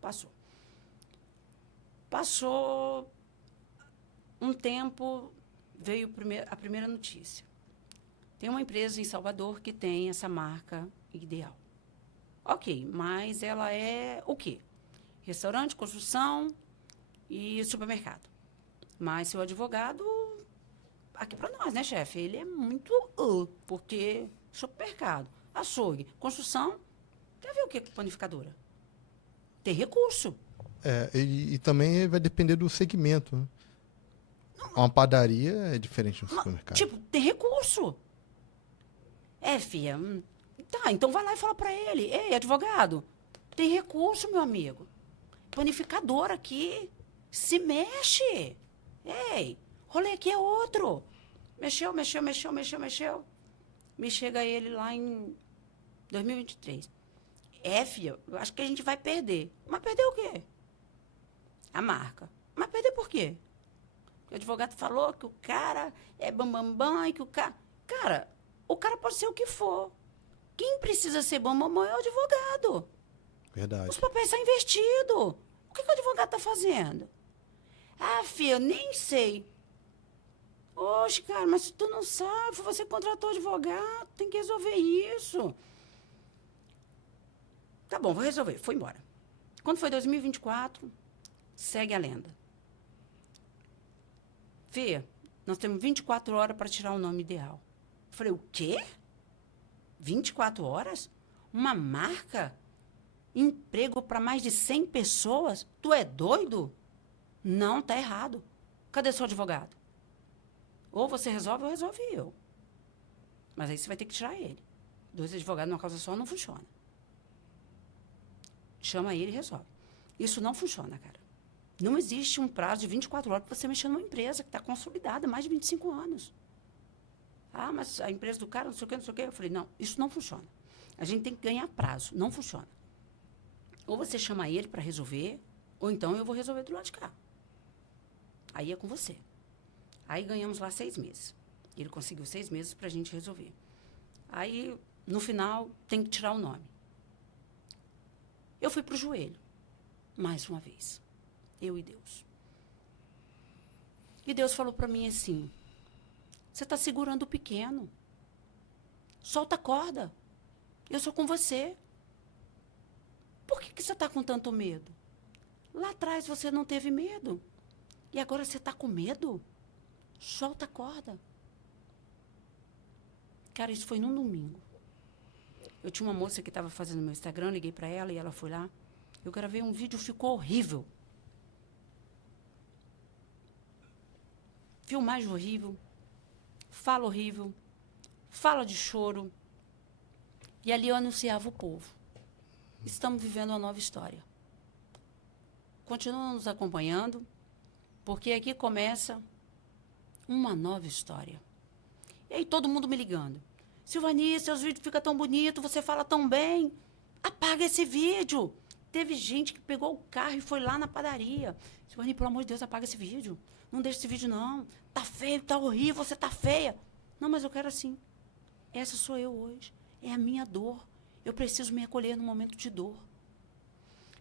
Passou. Passou um tempo, veio a primeira notícia. Tem uma empresa em Salvador que tem essa marca Ideal. Ok, mas ela é o quê? Restaurante, construção e supermercado. Mas seu advogado, aqui para nós, né, chefe? Ele é muito porque supermercado, açougue, construção, quer ver o que panificadora? Tem recurso. E também vai depender do segmento. Né? Uma padaria é diferente do supermercado. Tipo, tem recurso. Filha, tá, então vai lá e fala pra ele. Ei, advogado, tem recurso, meu amigo. Panificador aqui, se mexe. Ei, rolê aqui é outro. Mexeu. Me chega ele lá em 2023. Filha, eu acho que a gente vai perder. Mas perder o quê? A marca. Mas perder por quê? O advogado falou que o cara é bambambam e que o cara... Cara, o cara pode ser o que for. Quem precisa ser bambambam é o advogado. Verdade. Os papéis estão investidos. O que o advogado está fazendo? Filha, eu nem sei. Oxe, cara, mas se tu não sabe, você contratou advogado, tem que resolver isso. Tá bom, vou resolver. Foi embora. Quando foi 2024, segue a lenda. Fê, nós temos 24 horas para tirar o nome Ideal. Eu falei, o quê? 24 horas? Uma marca? Emprego para mais de 100 pessoas? Tu é doido? Não, tá errado. Cadê seu advogado? Ou você resolve ou resolve eu. Mas aí você vai ter que tirar ele. 2 advogados numa causa só não funciona. Chama ele e resolve. Isso não funciona, cara. Não existe um prazo de 24 horas para você mexer numa empresa que está consolidada há mais de 25 anos. Mas a empresa do cara, não sei o quê, não sei o quê. Eu falei, não, isso não funciona. A gente tem que ganhar prazo. Não funciona. Ou você chama ele para resolver, ou então eu vou resolver do lado de cá. Aí é com você. Aí ganhamos lá 6 meses. Ele conseguiu 6 meses para a gente resolver. Aí, no final, tem que tirar o nome. Eu fui para o joelho. Mais uma vez. Eu e Deus. E Deus falou para mim assim, você está segurando o pequeno. Solta a corda. Eu sou com você. Por que você está com tanto medo? Lá atrás você não teve medo. E agora você está com medo? Solta a corda. Cara, isso foi num domingo. Eu tinha uma moça que estava fazendo meu Instagram, liguei para ela e ela foi lá. Eu gravei um vídeo, ficou horrível. Filmagem horrível, fala de choro. E ali eu anunciava o povo. Estamos vivendo uma nova história. Continuam nos acompanhando, porque aqui começa uma nova história. E aí todo mundo me ligando. Silvani, seus vídeos ficam tão bonitos, você fala tão bem. Apaga esse vídeo. Teve gente que pegou o carro e foi lá na padaria. Silvani, pelo amor de Deus, apaga esse vídeo. Não deixa esse vídeo, não. Tá feio, tá horrível, você tá feia. Não, mas eu quero assim. Essa sou eu hoje. É a minha dor. Eu preciso me acolher no momento de dor.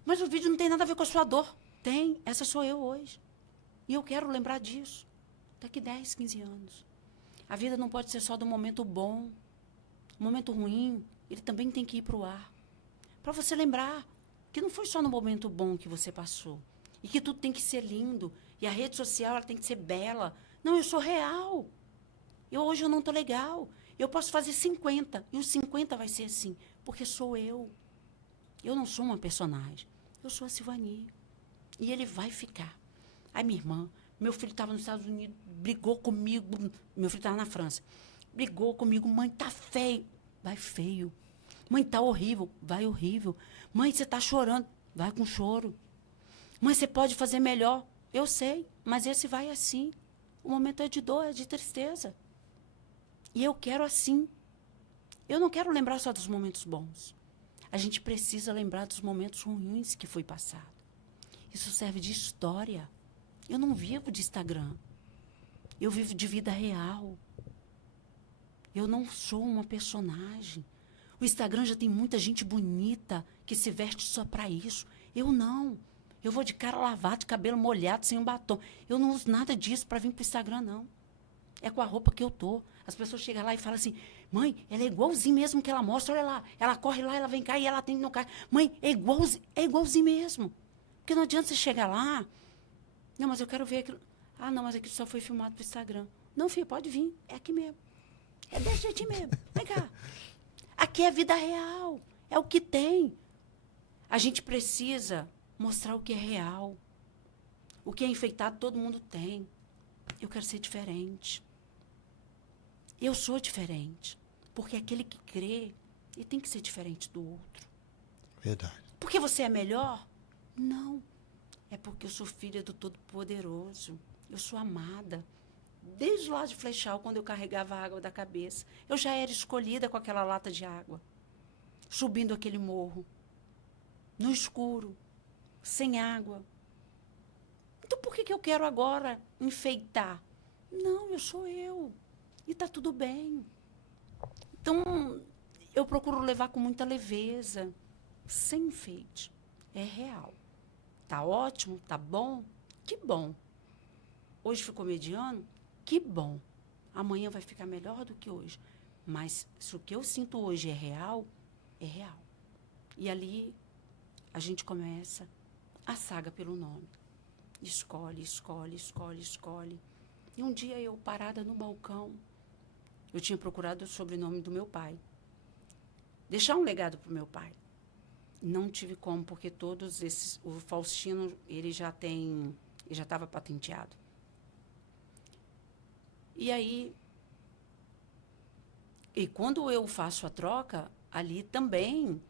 Mas o vídeo não tem nada a ver com a sua dor. Tem, essa sou eu hoje. E eu quero lembrar disso. Daqui 10, 15 anos. A vida não pode ser só do momento bom. O momento ruim, ele também tem que ir para o ar. Para você lembrar que não foi só no momento bom que você passou. E que tudo tem que ser lindo. E a rede social ela tem que ser bela. Não, eu sou real. Hoje eu não estou legal. Eu posso fazer 50. E os 50 vai ser assim. Porque sou eu. Eu não sou uma personagem. Eu sou a Silvani. E ele vai ficar. Aí minha irmã, meu filho estava nos Estados Unidos, brigou comigo. Meu filho estava na França. Brigou comigo. Mãe, tá feio. Vai feio. Mãe, tá horrível. Vai horrível. Mãe, você tá chorando. vai com choro. Mas você pode fazer melhor. Eu sei, mas esse vai assim. O momento é de dor, é de tristeza. E eu quero assim. Eu não quero lembrar só dos momentos bons. A gente precisa lembrar dos momentos ruins que foi passado. Isso serve de história. Eu não vivo de Instagram. Eu vivo de vida real. Eu não sou uma personagem. O Instagram já tem muita gente bonita que se veste só para isso. Eu não. Eu vou de cara lavada, de cabelo molhado, sem um batom. Eu não uso nada disso para vir pro Instagram, não. É com a roupa que eu tô. As pessoas chegam lá e falam assim, mãe, ela é igualzinho mesmo que ela mostra, olha lá. Ela corre lá, ela vem cá e ela tem no carro. Mãe, é igualzinho mesmo. Porque não adianta você chegar lá. Não, mas eu quero ver aquilo. Ah, não, mas aquilo só foi filmado pro Instagram. Não, filha, pode vir. É aqui mesmo. É desse jeitinho mesmo. Vem cá. Aqui é vida real. É o que tem. A gente precisa mostrar o que é real. O que é enfeitado, todo mundo tem. Eu quero ser diferente. Eu sou diferente. Porque aquele que crê, ele tem que ser diferente do outro. Verdade. Porque você é melhor? Não. É porque eu sou filha do Todo-Poderoso. Eu sou amada. Desde lá de Flechal, quando eu carregava a água da cabeça, eu já era escolhida com aquela lata de água. Subindo aquele morro. No escuro. Sem água. Então, por que eu quero agora enfeitar? Não, eu sou eu. E está tudo bem. Então, eu procuro levar com muita leveza. Sem enfeite. É real. Tá ótimo? Tá bom? Que bom. Hoje ficou mediano? Que bom. Amanhã vai ficar melhor do que hoje. Mas se o que eu sinto hoje é real, é real. E ali a gente começa a saga pelo nome. Escolhe, escolhe, escolhe, escolhe. E um dia eu, parada no balcão, eu tinha procurado o sobrenome do meu pai. Deixar um legado para o meu pai. Não tive como, porque todos esses... O Faustino, ele já estava patenteado. E aí... E quando eu faço a troca, ali também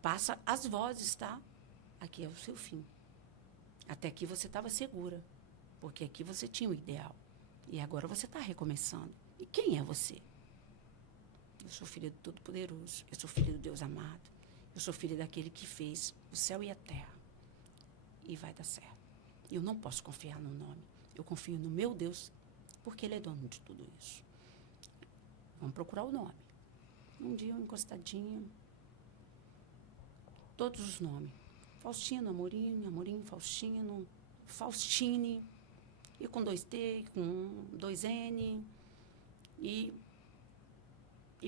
passa as vozes, tá? Aqui é o seu fim. Até aqui você estava segura, porque aqui você tinha o ideal. E agora você está recomeçando. E quem é você? Eu sou filha do Todo-Poderoso. Eu sou filha do Deus amado. Eu sou filha daquele que fez o céu e a terra. E vai dar certo. Eu não posso confiar no nome. Eu confio no meu Deus, porque Ele é dono de tudo isso. Vamos procurar o nome. Um dia, eu encostadinha. Todos os nomes. Faustino, Amorim, Amorim, Faustino, Faustine. E com 2T, com 2N. E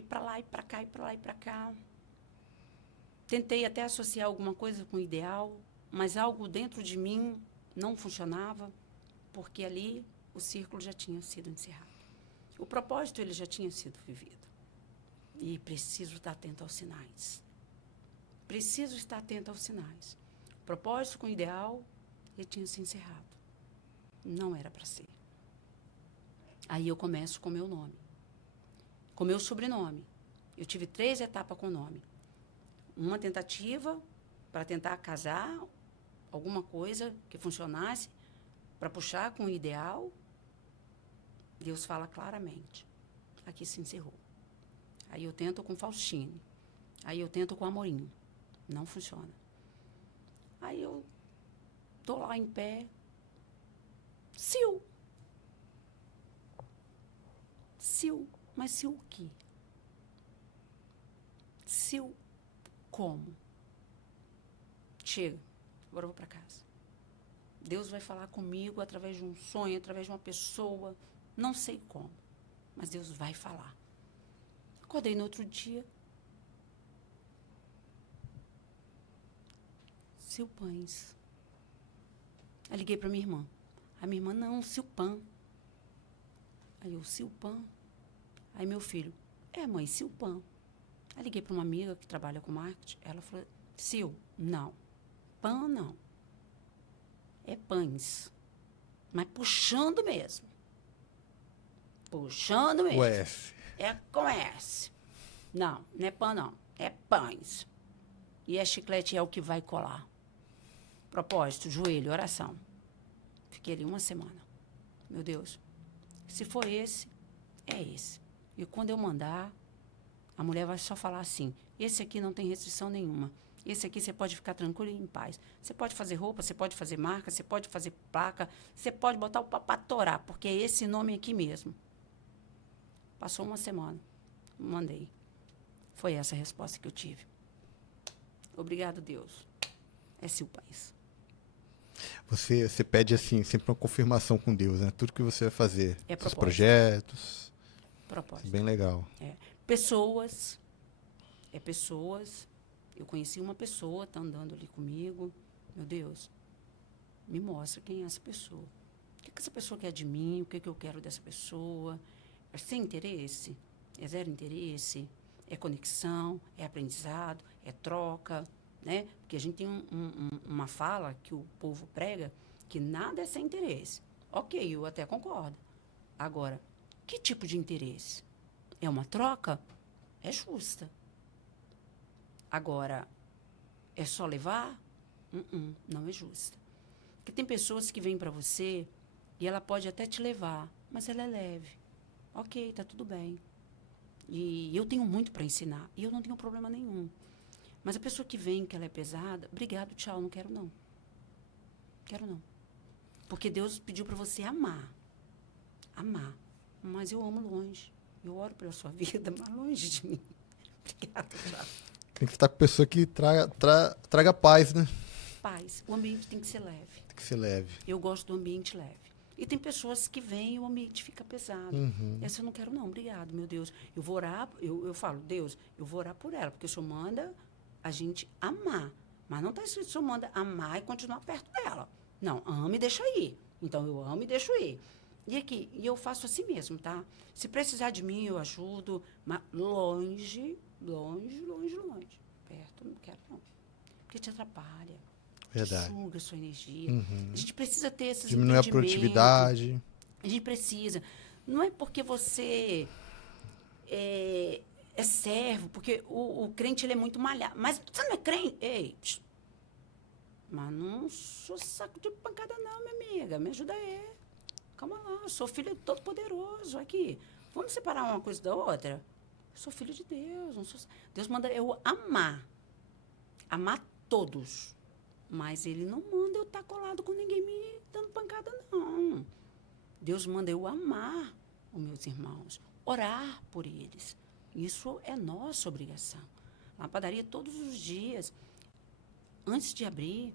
para lá, e para cá, e para lá, e para cá. Tentei até associar alguma coisa com o ideal, mas algo dentro de mim não funcionava, porque ali o círculo já tinha sido encerrado. O propósito ele já tinha sido vivido. E preciso estar atento aos sinais. Preciso estar atento aos sinais. O propósito com o ideal, ele tinha se encerrado. Não era para ser. Aí eu começo com o meu nome. Com o meu sobrenome. Eu tive 3 etapas com o nome. Uma tentativa para tentar casar alguma coisa que funcionasse, para puxar com o ideal. Deus fala claramente. Aqui se encerrou. Aí eu tento com Faustine. Aí eu tento com Amorim. Não funciona. Aí eu tô lá em pé. Sil. Sil. Mas Sil o quê? Sil como? Chega. Agora eu vou para casa. Deus vai falar comigo através de um sonho, através de uma pessoa. Não sei como. Mas Deus vai falar. Acordei no outro dia. Sil Pães. Aí liguei para minha irmã. A minha irmã, não, Silpan. Aí eu, Silpan. Aí meu filho, mãe, Silpan. Aí liguei para uma amiga que trabalha com marketing. Ela falou, Sil, não. Pan, não. É pães. Mas puxando mesmo. Puxando mesmo. O S. É com S. Não, não é pan, não. É pães. E a chiclete é o que vai colar. Propósito, joelho, oração. Fiquei ali 1 semana. Meu Deus, se for esse, é esse. E quando eu mandar, a mulher vai só falar assim, esse aqui não tem restrição nenhuma. Esse aqui você pode ficar tranquilo e em paz. Você pode fazer roupa, você pode fazer marca, você pode fazer placa, você pode botar o papatorá, porque é esse nome aqui mesmo. Passou 1 semana, mandei. Foi essa a resposta que eu tive. Obrigado, Deus. É seu país. Você pede, assim, sempre uma confirmação com Deus, né? Tudo que você vai fazer. É Seus propósito. projetos. Propósito. Bem legal. Pessoas. Pessoas. Eu conheci uma pessoa, tá andando ali comigo. Meu Deus, me mostra quem é essa pessoa. O que essa pessoa quer de mim? O que eu quero dessa pessoa? É sem interesse? É zero interesse? É conexão? É aprendizado? É troca? Né? Porque a gente tem uma fala que o povo prega que nada é sem interesse. Ok, eu até concordo. Agora, que tipo de interesse? É uma troca? É justa. Agora, é só levar? Não é justa. Porque tem pessoas que vêm para você e ela pode até te levar, mas ela é leve. Ok, tá tudo bem. E eu tenho muito para ensinar. E eu não tenho problema nenhum. Mas a pessoa que vem, que ela é pesada, obrigado, tchau, não quero não. Quero não. Porque Deus pediu para você amar. Amar. Mas eu amo longe. Eu oro pela sua vida, mas longe de mim. Obrigada, tchau. Tem que estar com pessoa que traga paz, né? Paz. O ambiente tem que ser leve. Tem que ser leve. Eu gosto do ambiente leve. E tem pessoas que vêm e o ambiente fica pesado. Essa eu não quero não, obrigado, meu Deus. Eu vou orar, eu falo, Deus, eu vou orar por ela, porque o Senhor manda a gente amar. Mas não está escrito, o Senhor manda amar e continuar perto dela. Não, ama e deixa ir. Então, eu amo e deixo ir. E aqui, e eu faço assim mesmo, tá? Se precisar de mim, eu ajudo, mas longe. Perto, não quero não. Porque te atrapalha. Verdade. Te suga a sua energia. A gente precisa ter esses Diminui a produtividade. A gente precisa. Não é porque você é servo, porque o crente ele é muito malhado. Mas você não é crente? Ei, mas não sou saco de pancada não, minha amiga. Me ajuda aí. Calma lá, eu sou filho de Todo-Poderoso. Aqui, vamos separar uma coisa da outra? Eu sou filho de Deus. Não sou... Deus manda eu amar. Amar todos. Mas ele não manda eu estar colado com ninguém me dando pancada, não. Deus manda eu amar os meus irmãos. Orar por eles. Isso é nossa obrigação. Na padaria, todos os dias, antes de abrir,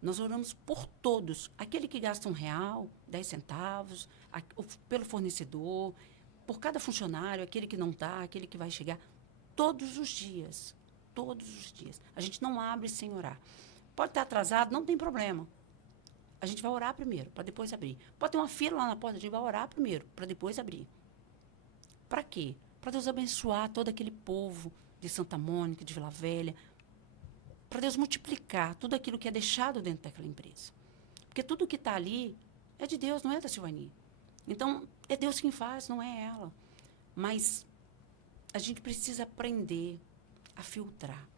nós oramos por todos. Aquele que gasta R$1, 10 centavos, pelo fornecedor, por cada funcionário, aquele que não está, aquele que vai chegar. Todos os dias. Todos os dias. A gente não abre sem orar. Pode estar atrasado, não tem problema. A gente vai orar primeiro, para depois abrir. Pode ter uma fila lá na porta, a gente vai orar primeiro, para depois abrir. Para quê? Para Deus abençoar todo aquele povo de Santa Mônica, de Vila Velha. Para Deus multiplicar tudo aquilo que é deixado dentro daquela empresa. Porque tudo que está ali é de Deus, não é da Silvani. Então, é Deus quem faz, não é ela. Mas a gente precisa aprender a filtrar.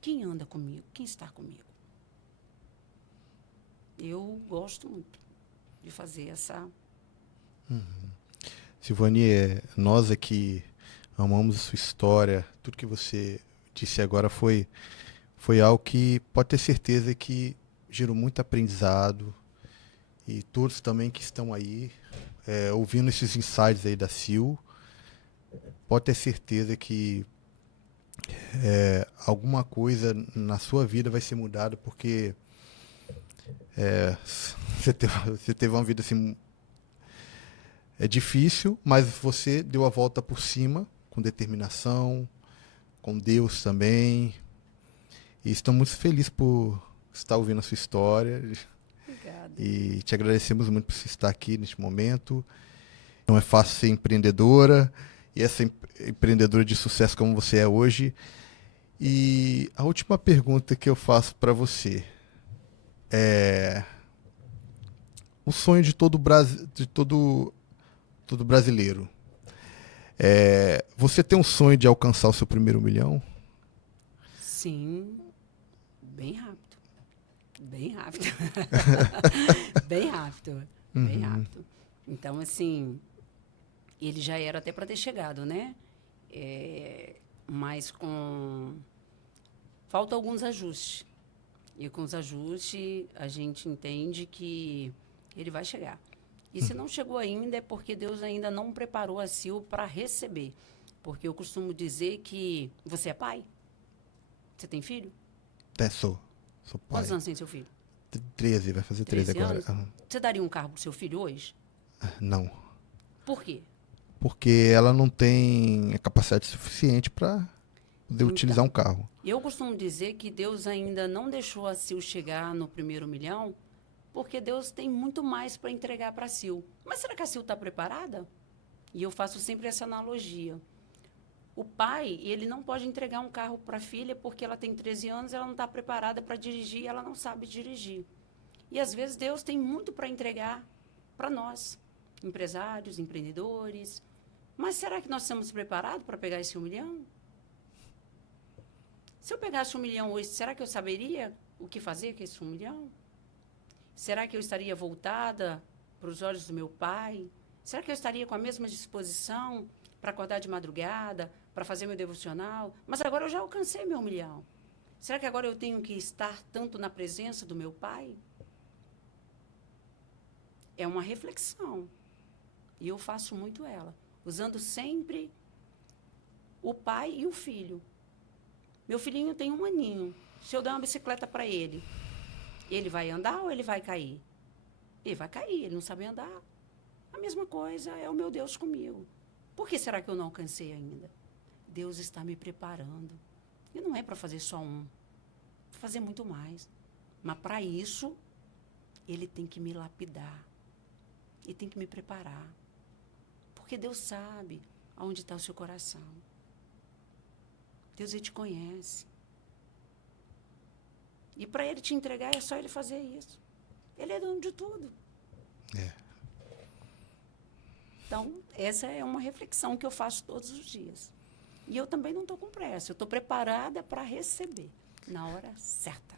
Quem anda comigo? Quem está comigo? Eu gosto muito de fazer essa... Silvani, nós aqui amamos a sua história. Tudo que você disse agora foi algo que pode ter certeza que gerou muito aprendizado. E todos também que estão aí, ouvindo esses insights aí da Sil, pode ter certeza que alguma coisa na sua vida vai ser mudada, porque você teve uma vida assim, difícil, mas você deu a volta por cima, com determinação, com Deus também. E estou muito feliz por estar ouvindo a sua história. Obrigada. E te agradecemos muito por você estar aqui neste momento. Não é fácil ser empreendedora, e essa empreendedora de sucesso como você é hoje. E a última pergunta que eu faço para você é o sonho de todo brasileiro. Você tem um sonho de alcançar o seu primeiro 1 milhão? Sim, bem rápido. Bem rápido. Bem rápido. Bem rápido. Então, assim, ele já era até para ter chegado, né? Mas falta alguns ajustes. E com os ajustes, a gente entende que ele vai chegar. E se não chegou ainda, é porque Deus ainda não preparou a Sil para receber. Porque eu costumo dizer que você é pai? Você tem filho? Sou pai. Quantos anos tem seu filho? 13, vai fazer 13 agora. Anos? Você daria um carro pro seu filho hoje? Não. Por quê? Porque ela não tem a capacidade suficiente para poder utilizar um carro. Eu costumo dizer que Deus ainda não deixou a Sil chegar no primeiro milhão, porque Deus tem muito mais para entregar para a Sil. Mas será que a Sil está preparada? E eu faço sempre essa analogia. O pai, ele não pode entregar um carro para a filha porque ela tem 13 anos, ela não está preparada para dirigir, ela não sabe dirigir. E, às vezes, Deus tem muito para entregar para nós, empresários, empreendedores. Mas será que nós estamos preparados para pegar esse 1 milhão? Se eu pegasse 1 milhão hoje, será que eu saberia o que fazer com esse 1 milhão? Será que eu estaria voltada para os olhos do meu pai? Será que eu estaria com a mesma disposição para acordar de madrugada, para fazer meu devocional? Mas agora eu já alcancei meu 1 milhão. Será que agora eu tenho que estar tanto na presença do meu pai? É uma reflexão. E eu faço muito ela, usando sempre o pai e o filho. Meu filhinho tem 1 aninho. Se eu der uma bicicleta para ele, ele vai andar ou ele vai cair? Ele vai cair, ele não sabe andar. A mesma coisa é o meu Deus comigo. Por que será que eu não alcancei ainda? Deus está me preparando. E não é para fazer só um, para fazer muito mais. Mas para isso, ele tem que me lapidar. Ele tem que me preparar. Porque Deus sabe aonde está o seu coração. Deus, ele te conhece. E para ele te entregar, é só ele fazer isso. Ele é dono de tudo. Então, essa é uma reflexão que eu faço todos os dias. E eu também não estou com pressa. Eu estou preparada para receber na hora certa.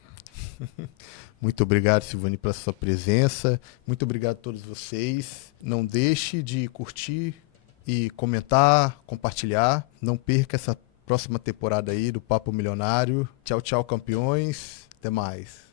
Muito obrigado, Silvane, pela sua presença. Muito obrigado a todos vocês. Não deixe de curtir e comentar, compartilhar. Não perca essa próxima temporada aí do Papo Milionário. Tchau, tchau, campeões. Até mais.